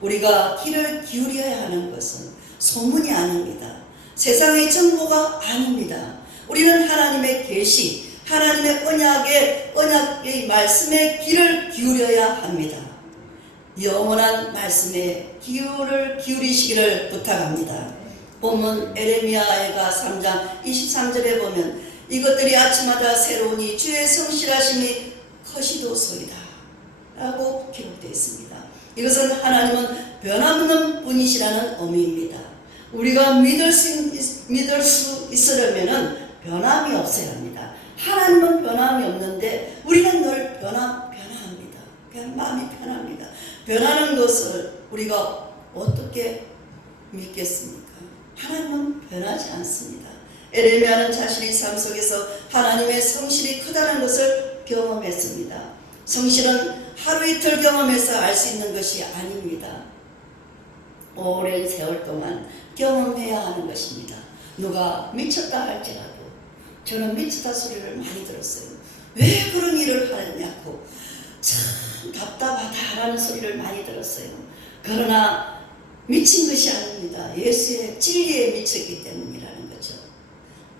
우리가 귀를 기울여야 하는 것은 소문이 아닙니다. 세상의 정보가 아닙니다. 우리는 하나님의 계시, 하나님의 언약의 말씀에 귀를 기울여야 합니다. 영원한 말씀에 귀를 기울이시기를 부탁합니다. 본문 에레미야가 3장 23절에 보면 이것들이 아침마다 새로우니 주의 성실하심이 커시도소이다 라고 기록되어 있습니다. 이것은 하나님은 변함없는 분이시라는 의미입니다. 우리가 믿을 수 있으려면 변함이 없어야 합니다. 하나님은 변함이 없는데 우리는 늘 변합니다. 마음이 변합니다. 변하는 것을 우리가 어떻게 믿겠습니까? 하나님은 변하지 않습니다. 에레미야는 자신의 삶 속에서 하나님의 성실이 크다는 것을 경험했습니다. 성실은 하루 이틀 경험해서 알 수 있는 것이 아닙니다. 오랜 세월 동안 경험해야 하는 것입니다. 누가 미쳤다 할지라도 저는 미쳤다 소리를 많이 들었어요. 왜 그런 일을 하느냐고 참 답답하다라는 소리를 많이 들었어요. 그러나 미친 것이 아닙니다. 예수의 진리에 미쳤기 때문이라는 거죠.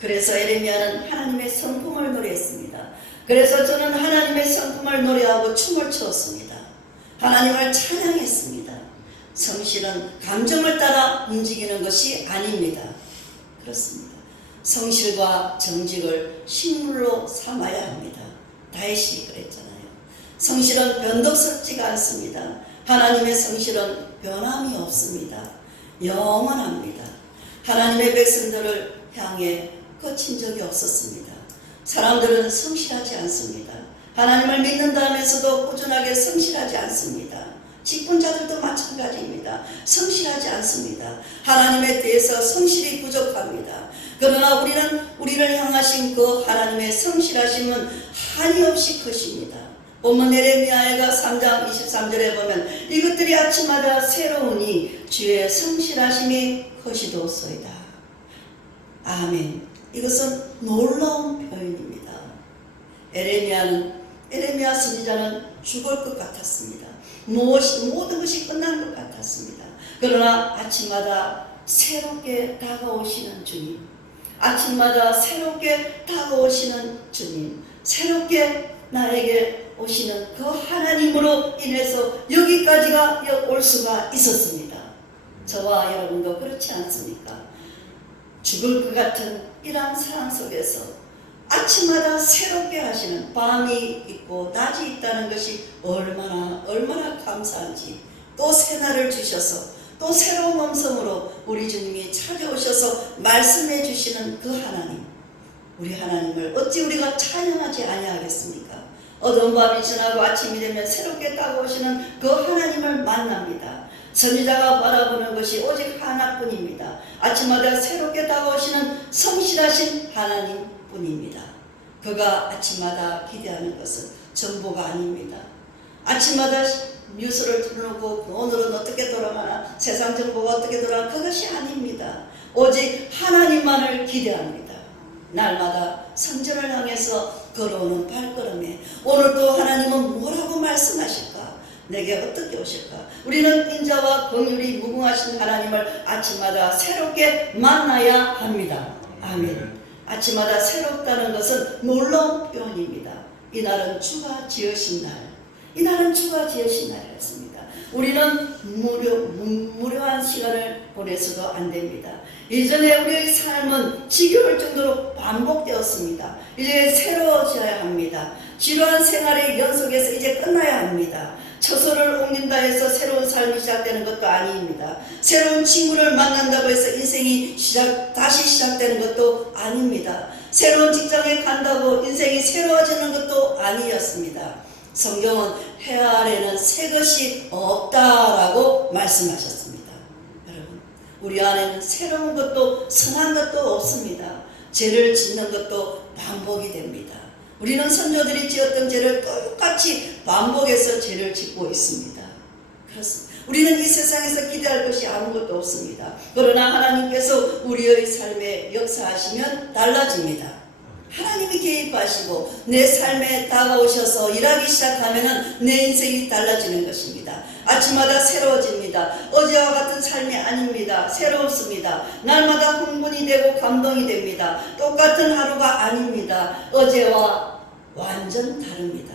그래서 에레미야는 하나님의 성품을 노래했습니다. 그래서 저는 하나님의 성품을 노래하고 춤을 추었습니다. 하나님을 찬양했습니다. 성실은 감정을 따라 움직이는 것이 아닙니다. 그렇습니다. 성실과 정직을 식물로 삼아야 합니다. 다윗이 그랬잖아요. 성실은 변덕스럽지가 않습니다. 하나님의 성실은 변함이 없습니다. 영원합니다. 하나님의 백성들을 향해 거친 적이 없었습니다. 사람들은 성실하지 않습니다. 하나님을 믿는다면서도 꾸준하게 성실하지 않습니다. 직분자들도 마찬가지입니다. 성실하지 않습니다. 하나님에 대해서 성실이 부족합니다. 그러나 우리를 향하신 그 하나님의 성실하심은 한이 없이 크십니다. 본문 에레미야가 3장 23절에 보면 이것들이 아침마다 새로우니 주의 성실하심이 크시도소이다. 아멘. 이것은 놀라운 표현입니다. 에레미야 선지자는 죽을 것 같았습니다. 모든 것이 끝난 것 같았습니다. 그러나 아침마다 새롭게 다가오시는 주님, 아침마다 새롭게 다가오시는 주님, 새롭게 나에게 오시는 그 하나님으로 인해서 여기까지가 올 수가 있었습니다. 저와 여러분도 그렇지 않습니까? 죽을 것 같은 이러한 상황 속에서 아침마다 새롭게 하시는, 밤이 있고 낮이 있다는 것이 얼마나 감사한지, 또 새날을 주셔서 또 새로운 음성으로 우리 주님이 찾아오셔서 말씀해 주시는 그 하나님, 우리 하나님을 어찌 우리가 찬양하지 아니하겠습니까? 어두운 밤이 지나고 아침이 되면 새롭게 다가오시는 그 하나님을 만납니다. 선지자가 바라보는 것이 오직 하나뿐입니다. 아침마다 새롭게 다가오시는 성실하신 하나님뿐입니다. 그가 아침마다 기대하는 것은 정보가 아닙니다. 아침마다 뉴스를 틀어놓고 오늘은 어떻게 돌아가나, 세상 정보가 어떻게 돌아가나, 그것이 아닙니다. 오직 하나님만을 기대합니다. 날마다 성전을 향해서 걸어오는 발걸음에 오늘도 하나님은 뭐라고 말씀하실까? 내게 어떻게 오실까? 우리는 인자와 긍휼이 무궁하신 하나님을 아침마다 새롭게 만나야 합니다. 아멘. 아침마다 새롭다는 것은 놀라운 표현입니다. 이날은 주가 지으신 날, 이날은 주가 지으신 날이었습니다. 우리는 무료한 시간을 보내서도 안 됩니다. 이전에 우리의 삶은 지겨울 정도로 반복되었습니다. 이제 새로워져야 합니다. 지루한 생활의 연속에서 이제 끝나야 합니다. 처소를 옮긴다 해서 새로운 삶이 시작되는 것도 아닙니다. 새로운 친구를 만난다고 해서 인생이 다시 시작되는 것도 아닙니다. 새로운 직장에 간다고 인생이 새로워지는 것도 아니었습니다. 성경은 해 아래는 새 것이 없다라고 말씀하셨습니다. 여러분, 우리 안에는 새로운 것도 선한 것도 없습니다. 죄를 짓는 것도 반복이 됩니다. 우리는 선조들이 지었던 죄를 똑같이 반복해서 죄를 짓고 있습니다. 그렇습니다. 우리는 이 세상에서 기대할 것이 아무것도 없습니다. 그러나 하나님께서 우리의 삶에 역사하시면 달라집니다. 하나님이 개입하시고 내 삶에 다가오셔서 일하기 시작하면 내 인생이 달라지는 것입니다. 아침마다 새로워집니다. 어제와 같은 삶이 아닙니다. 새롭습니다. 날마다 흥분이 되고 감동이 됩니다. 똑같은 하루가 아닙니다. 어제와 완전 다릅니다.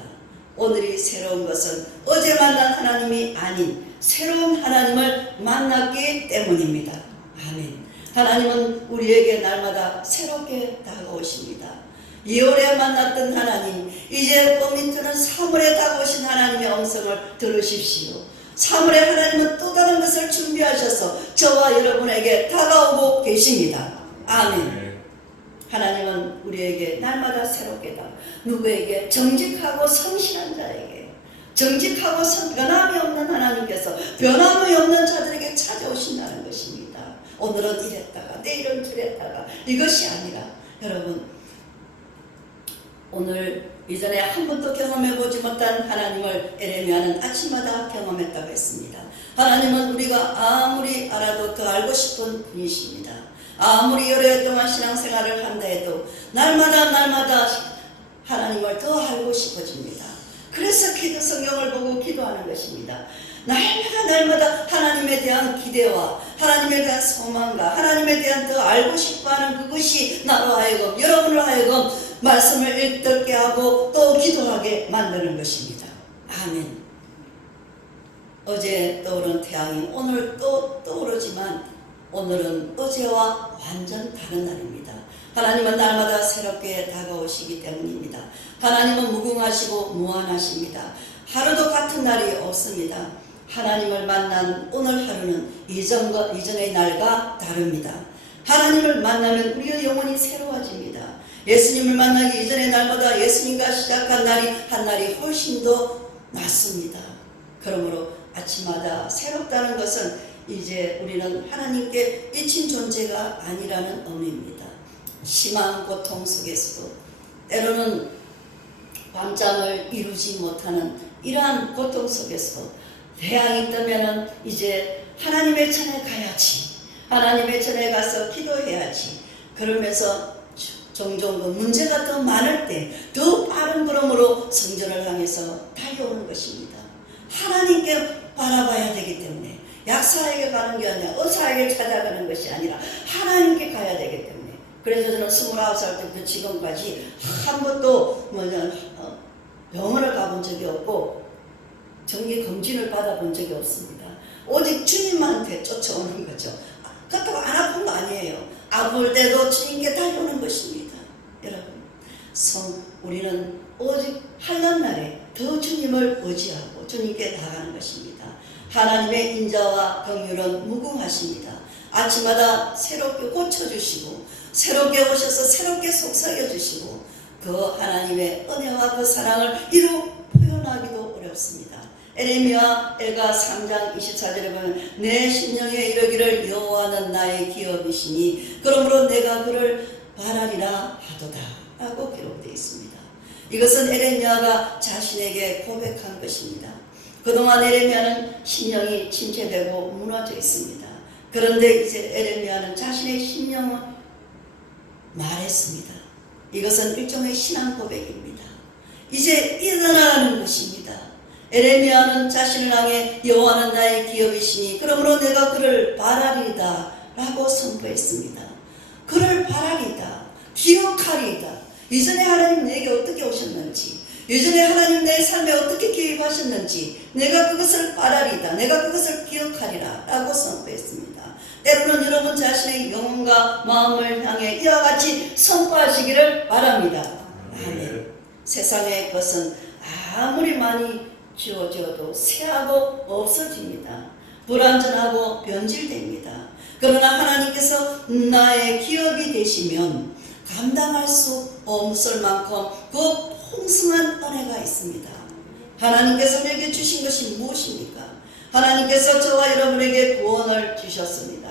오늘이 새로운 것은 어제 만난 하나님이 아닌 새로운 하나님을 만났기 때문입니다. 아멘. 하나님은 우리에게 날마다 새롭게 다가오십니다. 2월에 만났던 하나님, 이제 봄이 트는 3월에 다가오신 하나님의 음성을 들으십시오. 3월에 하나님은 또 다른 것을 준비하셔서 저와 여러분에게 다가오고 계십니다. 아멘. 하나님은 우리에게 날마다 새롭게 누구에게? 정직하고 성실한 자에게, 정직하고 변함이 없는 하나님께서 변함이 없는 자들에게 찾아오신다는 것입니다. 오늘은 이랬다가 내일은 저랬다가 이것이 아니라, 여러분, 오늘 이전에 한 번도 경험해보지 못한 하나님을 에레미야는 아침마다 경험했다고 했습니다. 하나님은 우리가 아무리 알아도 더 알고 싶은 분이십니다. 아무리 여러 동안 신앙생활을 한다 해도 날마다 하나님을 더 알고 싶어집니다. 그래서 성경을 보고 기도하는 것입니다. 날마다 하나님에 대한 기대와 하나님에 대한 소망과 하나님에 대한 더 알고 싶어하는 그것이 나로 하여금, 여러분을 하여금 말씀을 읽게 하고 또 기도하게 만드는 것입니다. 아멘. 어제 떠오른 태양이 오늘 또 떠오르지만 오늘은 어제와 완전 다른 날입니다. 하나님은 날마다 새롭게 다가오시기 때문입니다. 하나님은 무궁하시고 무한하십니다. 하루도 같은 날이 없습니다. 하나님을 만난 오늘 하루는 이전의 날과 다릅니다. 하나님을 만나면 우리의 영혼이 새로워집니다. 예수님을 만나기 이전의 날보다 예수님과 시작한 날이 한 날이 훨씬 더 낫습니다. 그러므로 아침마다 새롭다는 것은 이제 우리는 하나님께 잊힌 존재가 아니라는 의미입니다. 심한 고통 속에서도 때로는 밤잠을 이루지 못하는 이러한 고통 속에서도 태양이 뜨면은 이제 하나님의 전에 가야지, 하나님의 전에 가서 기도해야지, 그러면서 종종 그 문제가 더 많을 때 더 빠른 걸음으로 성전을 향해서 달려오는 것입니다. 하나님께 바라봐야 되기 때문에 약사에게 가는 게 아니라 의사에게 찾아가는 것이 아니라 하나님께 가야 되기 때문에. 그래서 저는 29살 때부터 지금까지 한 번도 병원을 가본 적이 없고 정기 검진을 받아본 적이 없습니다. 오직 주님한테 쫓아오는 거죠. 그렇다고 안 아픈 거 아니에요. 아플 때도 주님께 달려오는 것입니다. 여러분, 우리는 오직 환난 날에 더 주님을 의지하고 주님께 나가는 것입니다. 하나님의 인자와 긍휼은 무궁하십니다. 아침마다 새롭게 고쳐주시고 새롭게 오셔서 새롭게 속삭여 주시고 그 하나님의 은혜와 그 사랑을 이루 표현하기도 어렵습니다. 에레미야 애가 3장 24절에 보면 내 심령에 이르기를 여호와는 나의 기업이시니 그러므로 내가 그를 바라리라 하도다 라고 기록되어 있습니다. 이것은 에레미야가 자신에게 고백한 것입니다. 그동안 에레미야는 심령이 침체되고 무너져 있습니다. 그런데 이제 에레미야는 자신의 심령을 말했습니다. 이것은 일종의 신앙 고백입니다. 이제 일어나라는 것입니다. 에레미야는 자신을 향해 여호와는 나의 기업이시니 그러므로 내가 그를 바라리이다 라고 선포했습니다. 그를 바라리이다, 기억하리이다. 이전에 하나님 내게 어떻게 오셨는지, 예전에 하나님 내 삶에 어떻게 개입하셨는지 내가 그것을 바라리이다, 내가 그것을 기억하리라 라고 선포했습니다. 때로는 여러분 자신의 영혼과 마음을 향해 이와 같이 선포하시기를 바랍니다. 아멘. 세상의 것은 아무리 많이 지워져도 새하고 없어집니다. 불완전하고 변질됩니다. 그러나 하나님께서 나의 기업이 되시면 감당할 수 없을 만큼 그 풍성한 은혜가 있습니다. 하나님께서 우리에게 주신 것이 무엇입니까? 하나님께서 저와 여러분에게 구원을 주셨습니다.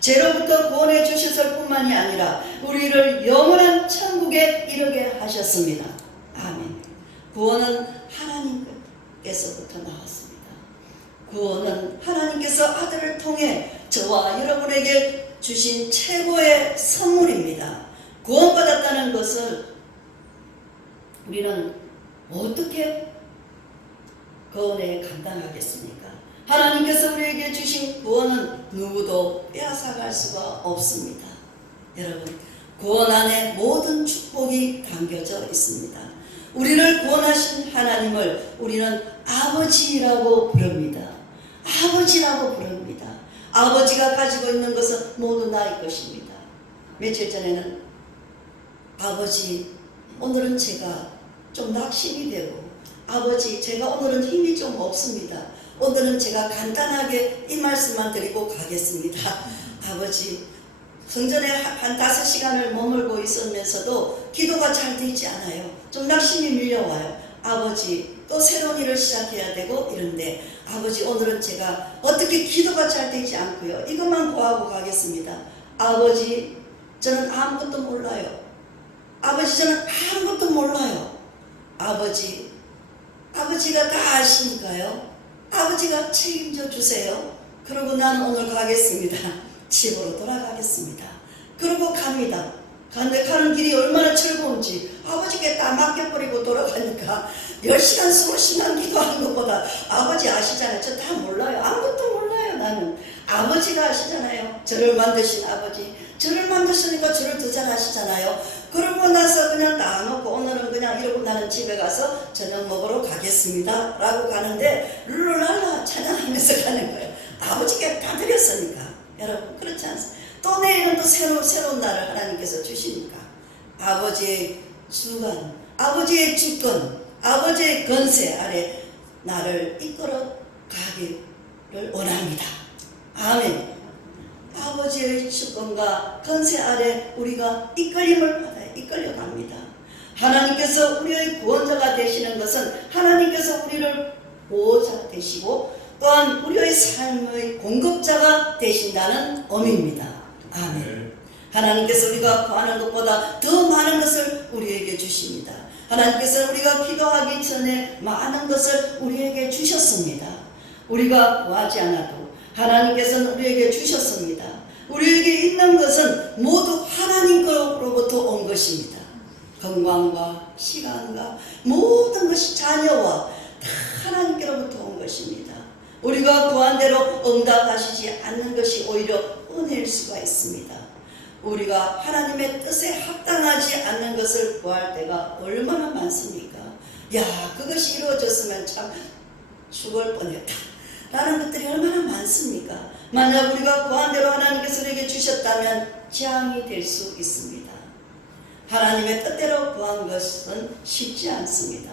죄로부터 구원해 주셨을 뿐만이 아니라 우리를 영원한 천국에 이르게 하셨습니다. 아멘. 구원은 하나님께서부터 나왔습니다. 구원은 하나님께서 아들을 통해 저와 여러분에게 주신 최고의 선물입니다. 구원받았다는 것을 우리는 어떻게 그 은혜에 감당하겠습니까? 하나님께서 우리에게 주신 구원은 누구도 빼앗아갈 수가 없습니다. 여러분, 구원 안에 모든 축복이 담겨져 있습니다. 우리를 구원하신 하나님을 우리는 아버지라고 부릅니다. 아버지라고 부릅니다. 아버지가 가지고 있는 것은 모두 나의 것입니다. 며칠 전에는 아버지, 오늘은 제가 좀 낙심이 되고, 아버지, 제가 오늘은 힘이 좀 없습니다. 오늘은 제가 간단하게 이 말씀만 드리고 가겠습니다. 아버지, 성전에 한 5시간을 머물고 있으면서도 기도가 잘 되지 않아요. 좀 낙심이 밀려와요. 아버지, 또 새로운 일을 시작해야 되고 이런데, 아버지, 오늘은 제가 어떻게 기도가 잘 되지 않고요. 이것만 구하고 가겠습니다. 아버지, 저는 아무것도 몰라요. 아버지, 저는 아무것도 몰라요. 아버지, 아버지가 다 아시니까요. 아버지가 책임져 주세요. 그러고 나는 오늘 가겠습니다. 집으로 돌아가겠습니다. 그러고 갑니다. 근데 가는 길이 얼마나 즐거운지 아버지께 다 맡겨버리고 돌아가니까 10시간, 20시간 기도하는 것보다 아버지 아시잖아요. 저 다 몰라요. 아무것도 몰라요. 나는 아버지가 아시잖아요. 저를 만드신 아버지. 저를 만드시니까 저를 더 잘 아시잖아요. 그러고 나서 그냥 놔놓고 오늘은 그냥 이러고 나는 집에 가서 저녁 먹으러 가겠습니다 라고 가는데 룰루랄라 찬양하면서 가는 거예요. 아버지께 다 드렸으니까. 여러분, 그렇지 않습니까? 또 내일은 또 새로운 날을 하나님께서 주시니까 아버지의 주관, 아버지의 주권, 아버지의 권세 아래 나를 이끌어 가기를 원합니다. 아멘. 아버지의 주권과 권세 아래 우리가 이끌림을 받아요. 이끌려갑니다. 하나님께서 우리의 구원자가 되시는 것은 하나님께서 우리를 보호자 되시고 또한 우리의 삶의 공급자가 되신다는 의미입니다. 아멘. 하나님께서 우리가 구하는 것보다 더 많은 것을 우리에게 주십니다. 하나님께서 우리가 기도하기 전에 많은 것을 우리에게 주셨습니다. 우리가 구하지 않아도 하나님께서는 우리에게 주셨습니다. 우리에게 있는 것은 모두 하나님으로부터 온 것입니다. 건강과 시간과 모든 것이 자녀와 다 하나님께로부터 온 것입니다. 우리가 구한 대로 응답하시지 않는 것이 오히려 은혜일 수가 있습니다. 우리가 하나님의 뜻에 합당하지 않는 것을 구할 때가 얼마나 많습니까? 야, 그것이 이루어졌으면 참 죽을 뻔했다 라는 것들이 얼마나 많습니까? 만약 우리가 구한 대로 하나님께서 우리에게 주셨다면 재앙이 될 수 있습니다. 하나님의 뜻대로 구한 것은 쉽지 않습니다.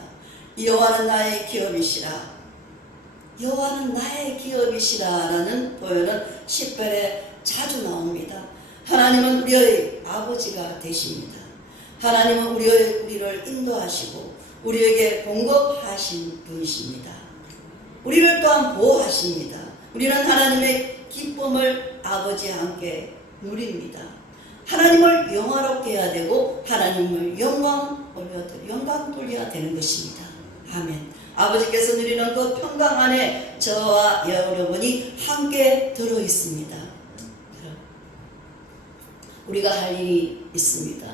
여호와는 나의 기업이시라, 여호와는 나의 기업이시라 라는 표현은 시편에 자주 나옵니다. 하나님은 우리의 아버지가 되십니다. 하나님은 우리를 인도하시고 우리에게 공급하신 분이십니다. 우리를 또한 보호하십니다. 우리는 하나님의 기쁨을 아버지와 함께 누립니다. 하나님을 영화롭게 해야 되고 하나님을 영광 돌려야 되는 것입니다. 아멘. 아버지께서 누리는 그 평강 안에 저와 여러분이 함께 들어 있습니다. 우리가 할 일이 있습니다.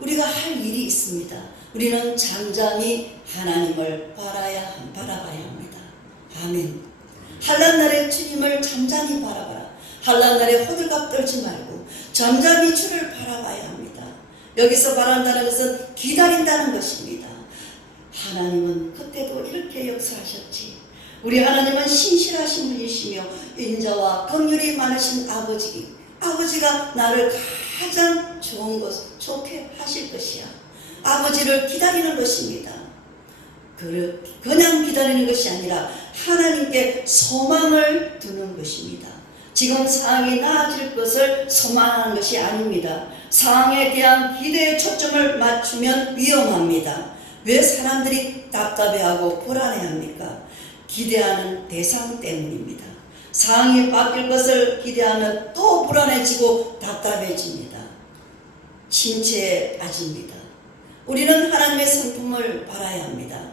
우리가 할 일이 있습니다. 우리는 잠잠히 하나님을 바라봐야 합니다. 아멘. 한란날에 주님을 잠잠히 바라봐라. 한란날에 호들갑 떨지 말고 잠잠히 주를 바라봐야 합니다. 여기서 바란다는 것은 기다린다는 것입니다. 하나님은 그때도 이렇게 역사하셨지. 우리 하나님은 신실하신 분이시며 인자와 긍휼이 많으신 아버지가 나를 가장 좋게 하실 것이야. 아버지를 기다리는 것입니다. 그냥 기다리는 것이 아니라 하나님께 소망을 두는 것입니다. 지금 상황이 나아질 것을 소망하는 것이 아닙니다. 상황에 대한 기대에 초점을 맞추면 위험합니다. 왜 사람들이 답답해하고 불안해합니까? 기대하는 대상 때문입니다. 상황이 바뀔 것을 기대하면 또 불안해지고 답답해집니다. 침체에 빠집니다. 우리는 하나님의 성품을 바라야 합니다.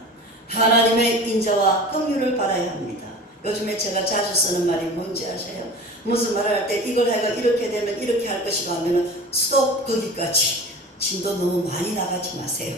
하나님의 인자와 긍휼을 바라야 합니다. 요즘에 제가 자주 쓰는 말이 뭔지 아세요? 무슨 말을 할 때 이걸 해가 이렇게 되면 이렇게 할 것이고 하면은 스톱 거기까지. 진도 너무 많이 나가지 마세요.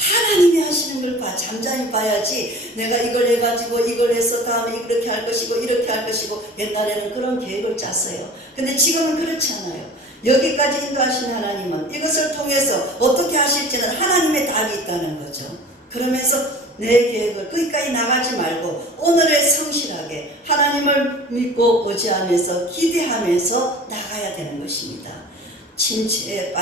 하나님이 하시는 걸 잠잠히 봐야지 내가 이걸 해가지고 이걸 해서 다음에 이렇게 할 것이고 이렇게 할 것이고 옛날에는 그런 계획을 짰어요. 근데 지금은 그렇지 않아요. 여기까지 인도하시는 하나님은 이것을 통해서 어떻게 하실지는 하나님의 답이 있다는 거죠. 그러면서 내 계획을 거기까지 나가지 말고 오늘에 성실하게 하나님을 믿고 의지하면서 기대하면서 나가야 되는 것입니다. 침체에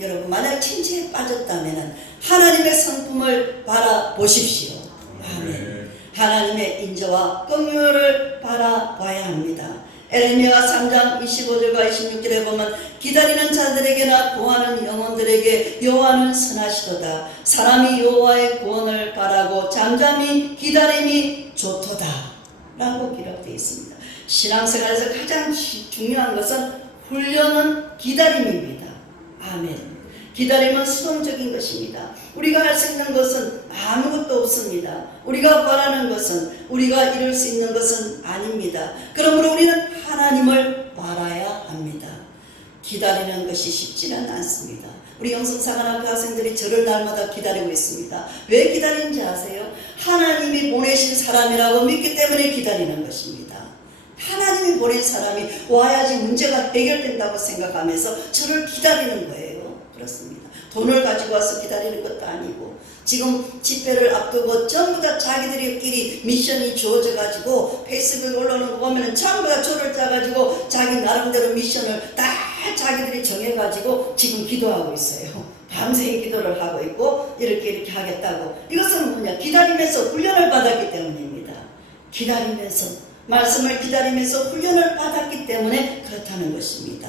여러분 만약 침체에 빠졌다면 하나님의 성품을 바라보십시오. 아멘. 하나님의 인자와 긍휼을 바라봐야 합니다. 에레미야 3장 25절과 26절에 보면 기다리는 자들에게나 구하는 영혼들에게 여호와는 선하시도다. 사람이 여호와의 구원을 바라고 잠잠히 기다림이 좋도다 라고 기록되어 있습니다. 신앙생활에서 가장 중요한 것은 훈련은 기다림입니다. 아멘. 기다림은 수동적인 것입니다. 우리가 할 수 있는 것은 아무것도 없습니다. 우리가 바라는 것은 우리가 이룰 수 있는 것은 아닙니다. 그러므로 우리는 하나님을 바라야 합니다. 기다리는 것이 쉽지는 않습니다. 우리 영성사관학교 학생들이 저를 날마다 기다리고 있습니다. 왜 기다리는지 아세요? 하나님이 보내신 사람이라고 믿기 때문에 기다리는 것입니다. 하나님이 보낸 사람이 와야지 문제가 해결된다고 생각하면서 저를 기다리는 거예요. 그렇습니다. 돈을 가지고 와서 기다리는 것도 아니고 지금 집회를 앞두고 전부 다 자기들끼리 미션이 주어져 가지고 페이스북에 올라오는 거 보면은 전부 다 조를 짜가지고 자기 나름대로 미션을 다 자기들이 정해가지고 지금 기도하고 있어요. 밤새 기도를 하고 있고 이렇게 하겠다고. 이것은 뭐냐? 기다리면서 훈련을 받았기 때문입니다. 기다리면서 말씀을 기다리면서 훈련을 받았기 때문에 그렇다는 것입니다.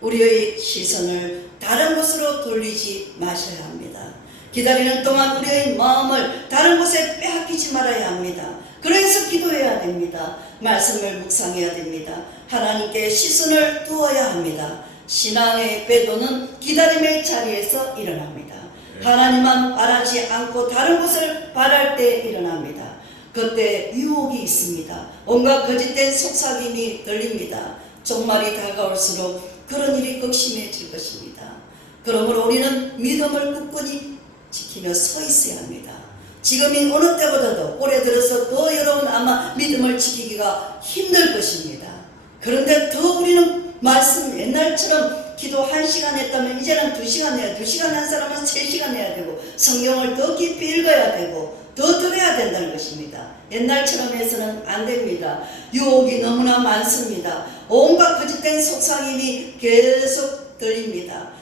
우리의 시선을 다른 곳으로 돌리지 마셔야 합니다. 기다리는 동안 우리의 마음을 다른 곳에 빼앗기지 말아야 합니다. 그래서 기도해야 됩니다. 말씀을 묵상해야 됩니다. 하나님께 시선을 두어야 합니다. 신앙의 배도는 기다림의 자리에서 일어납니다. 하나님만 바라지 않고 다른 곳을 바랄 때 일어납니다. 그때 유혹이 있습니다. 온갖 거짓된 속삭임이 들립니다. 종말이 다가올수록 그런 일이 극심해질 것입니다. 그러므로 우리는 믿음을 굳건히 지키며 서 있어야 합니다. 지금이 어느 때보다도 올해 들어서 더 여러분 아마 믿음을 지키기가 힘들 것입니다. 그런데 더 우리는 말씀 옛날처럼 기도 1시간 했다면 이제는 2시간 해야 2시간 한 사람은 3시간 해야 되고 성경을 더 깊이 읽어야 되고 더 들어야 된다는 것입니다. 옛날처럼 해서는 안 됩니다. 유혹이 너무나 많습니다. 온갖 거짓된 속삭임이 계속 들립니다.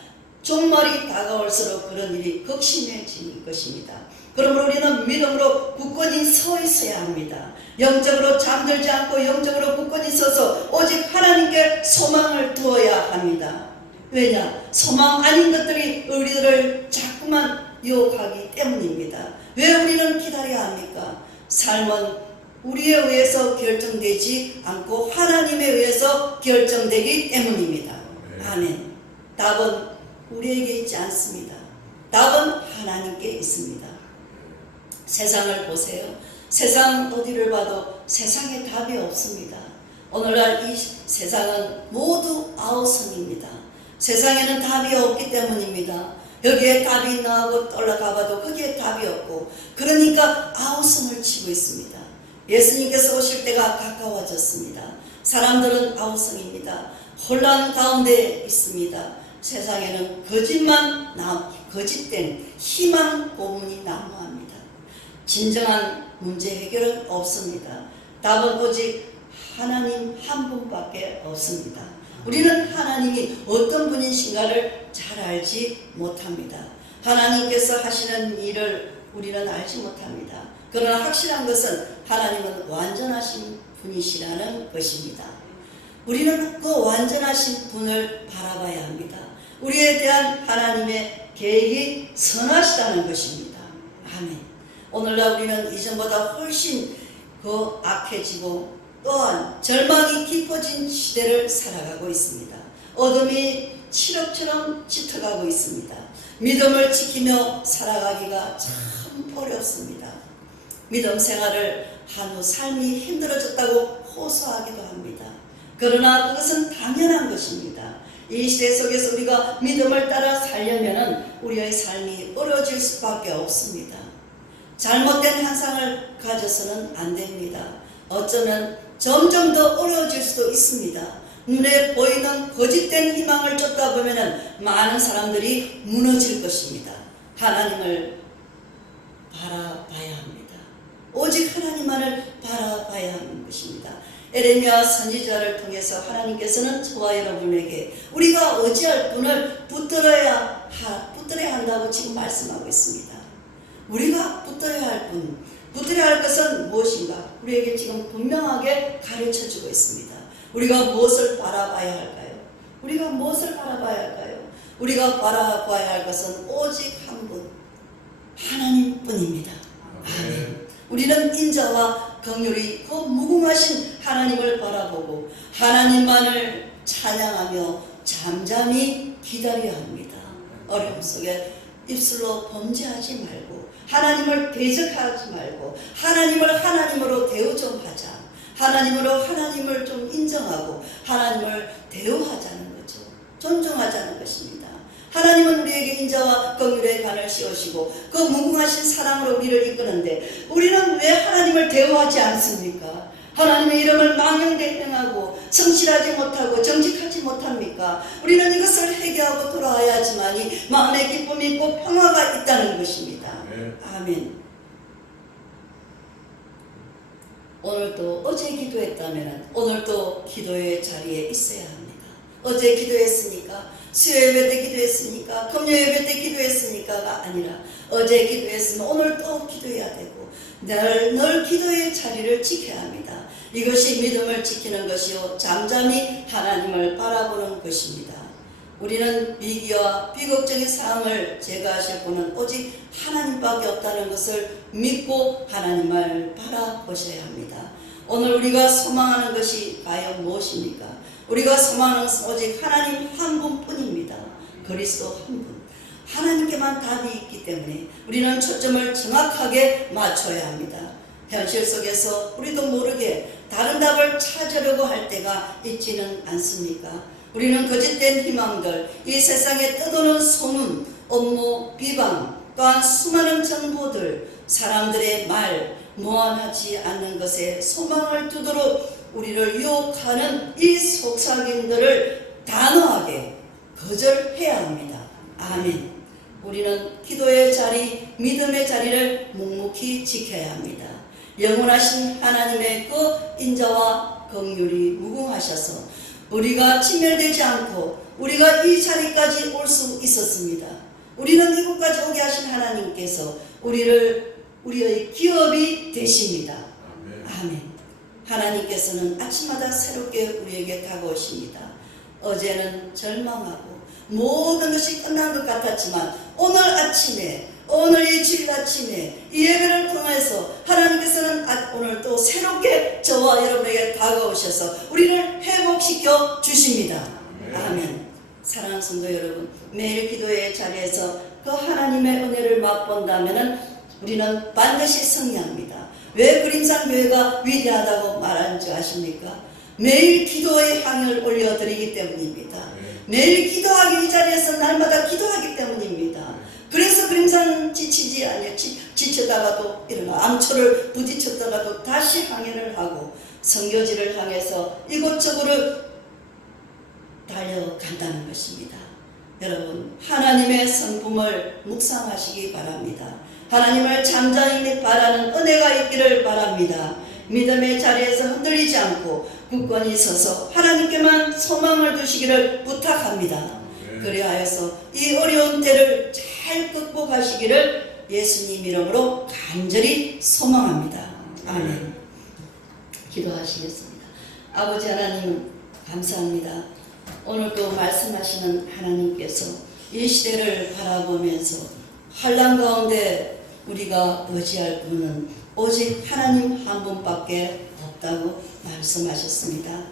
종말이 다가올수록 그런 일이 극심해질 것입니다. 그러므로 우리는 믿음으로 굳건히 서 있어야 합니다. 영적으로 잠들지 않고 영적으로 굳건히 서서 오직 하나님께 소망을 두어야 합니다. 왜냐? 소망 아닌 것들이 우리들을 자꾸만 유혹하기 때문입니다. 왜 우리는 기다려야 합니까? 삶은 우리에 의해서 결정되지 않고 하나님에 의해서 결정되기 때문입니다. 아멘. 답은 우리에게 있지 않습니다. 답은 하나님께 있습니다. 세상을 보세요. 세상 어디를 봐도 세상에 답이 없습니다. 오늘날 이 세상은 모두 아우성입니다. 세상에는 답이 없기 때문입니다. 여기에 답이 있나 하고 올라가봐도 거기에 답이 없고, 그러니까 아우성을 치고 있습니다. 예수님께서 오실 때가 가까워졌습니다. 사람들은 아우성입니다. 혼란 가운데 있습니다. 세상에는 거짓된 희망 고문이 난무합니다. 진정한 문제 해결은 없습니다. 답은 오직 하나님 한 분밖에 없습니다. 우리는 하나님이 어떤 분이신가를 잘 알지 못합니다. 하나님께서 하시는 일을 우리는 알지 못합니다. 그러나 확실한 것은 하나님은 완전하신 분이시라는 것입니다. 우리는 그 완전하신 분을 바라봐야 합니다. 우리에 대한 하나님의 계획이 선하시다는 것입니다. 아멘. 오늘날 우리는 이전보다 훨씬 더 악해지고 또한 절망이 깊어진 시대를 살아가고 있습니다. 어둠이 칠흑처럼 짙어가고 있습니다. 믿음을 지키며 살아가기가 참 어렵습니다. 믿음 생활을 한 후 삶이 힘들어졌다고 호소하기도 합니다. 그러나 그것은 당연한 것입니다. 이 시대 속에서 우리가 믿음을 따라 살려면 우리의 삶이 어려워질 수밖에 없습니다. 잘못된 환상을 가져서는 안 됩니다. 어쩌면 점점 더 어려워질 수도 있습니다. 눈에 보이는 거짓된 희망을 쫓다 보면 많은 사람들이 무너질 것입니다. 하나님을 바라봐야 합니다. 오직 하나님만을 바라봐야 하는 것입니다. 에레미야 선지자를 통해서 하나님께서는 저와 여러분에게 우리가 의지할 분을 붙들어야 한다고 지금 말씀하고 있습니다. 우리가 붙들어야 할 분, 붙들어야 할 것은 무엇인가? 우리에게 지금 분명하게 가르쳐주고 있습니다. 우리가 무엇을 바라봐야 할까요? 우리가 무엇을 바라봐야 할까요? 우리가 바라봐야 할 것은 오직 한 분, 하나님뿐입니다. 아멘. 우리는 인자와 긍휼이 그 무궁하신 하나님을 바라보고 하나님만을 찬양하며 잠잠히 기다려야 합니다. 어려움 속에 입술로 범죄하지 말고 하나님을 대적하지 말고 하나님을 하나님으로 대우 좀 하자. 하나님으로 하나님을 좀 인정하고 하나님을 대우하자는 거죠. 존중하자는 것입니다. 하나님은 우리에게 인자와 긍휼의 관을 씌우시고 그 무궁하신 사랑으로 우리를 이끄는데 우리는 왜 하나님을 대우하지 않습니까? 하나님의 이름을 망령대행하고 성실하지 못하고 정직하지 못합니까? 우리는 이것을 회개하고 돌아와야지만이 마음의 기쁨이 있고 평화가 있다는 것입니다. 아멘. 오늘도 어제 기도했다면 오늘도 기도의 자리에 있어야 합니다. 어제 기도했으니까, 수요 예배 때 기도했으니까, 금요 예배 때 기도했으니까가 아니라 어제 기도했으면 오늘 또 기도해야 되고 늘 기도의 자리를 지켜야 합니다. 이것이 믿음을 지키는 것이요 잠잠히 하나님을 바라보는 것입니다. 우리는 위기와 비극적인 상황을 제거하실 분은 오직 하나님밖에 없다는 것을 믿고 하나님을 바라보셔야 합니다. 오늘 우리가 소망하는 것이 과연 무엇입니까? 우리가 소망하는 것은 오직 하나님 한 분뿐입니다. 그리스도 한 분. 하나님께만 답이 있기 때문에 우리는 초점을 정확하게 맞춰야 합니다. 현실 속에서 우리도 모르게 다른 답을 찾으려고 할 때가 있지는 않습니까? 우리는 거짓된 희망들, 이 세상에 떠도는 소문, 업무, 비방, 또한 수많은 정보들, 사람들의 말, 무한하지 않는 것에 소망을 두도록 우리를 유혹하는 이 속삭임들을 단호하게 거절해야 합니다. 아멘. 우리는 기도의 자리, 믿음의 자리를 묵묵히 지켜야 합니다. 영원하신 하나님의 그 인자와 긍휼이 무궁하셔서 우리가 침멸되지 않고 우리가 이 자리까지 올 수 있었습니다. 우리는 이곳까지 오게 하신 하나님께서 우리의 기업이 되십니다. 아멘. 하나님께서는 아침마다 새롭게 우리에게 다가오십니다. 어제는 절망하고 모든 것이 끝난 것 같았지만 오늘 아침에, 오늘 이 주일 아침에 이 예배를 통해서 하나님께서는 오늘 또 새롭게 저와 여러분에게 다가오셔서 우리를 회복시켜 주십니다. 아멘. 사랑하는 성도 여러분, 매일 기도의 자리에서 그 하나님의 은혜를 맛본다면 우리는 반드시 승리합니다. 왜 그림산 교회가 위대하다고 말하는지 아십니까? 매일 기도의 향을 올려드리기 때문입니다. 매일 기도하기 이 자리에서 날마다 기도하기 때문입니다. 그래서 그림산 지치지 아니요, 지치다가도 일어나 암초를 부딪혔다가도 다시 항해를 하고 선교지를 향해서 이곳저곳을 달려간다는 것입니다. 여러분, 하나님의 성품을 묵상하시기 바랍니다. 하나님을 잠잠히 바라는 은혜가 있기를 바랍니다. 믿음의 자리에서 흔들리지 않고 굳건히 서서 하나님께만 소망을 두시기를 부탁합니다. 그리하여서 이 어려운 때를 잘 극복하시기를 예수님 이름으로 간절히 소망합니다. 아멘. 기도하시겠습니다. 아버지 하나님 감사합니다. 오늘도 말씀하시는 하나님께서 이 시대를 바라보면서 환난 가운데 우리가 의지할 분은 오직 하나님 한 분밖에 없다고 말씀하셨습니다.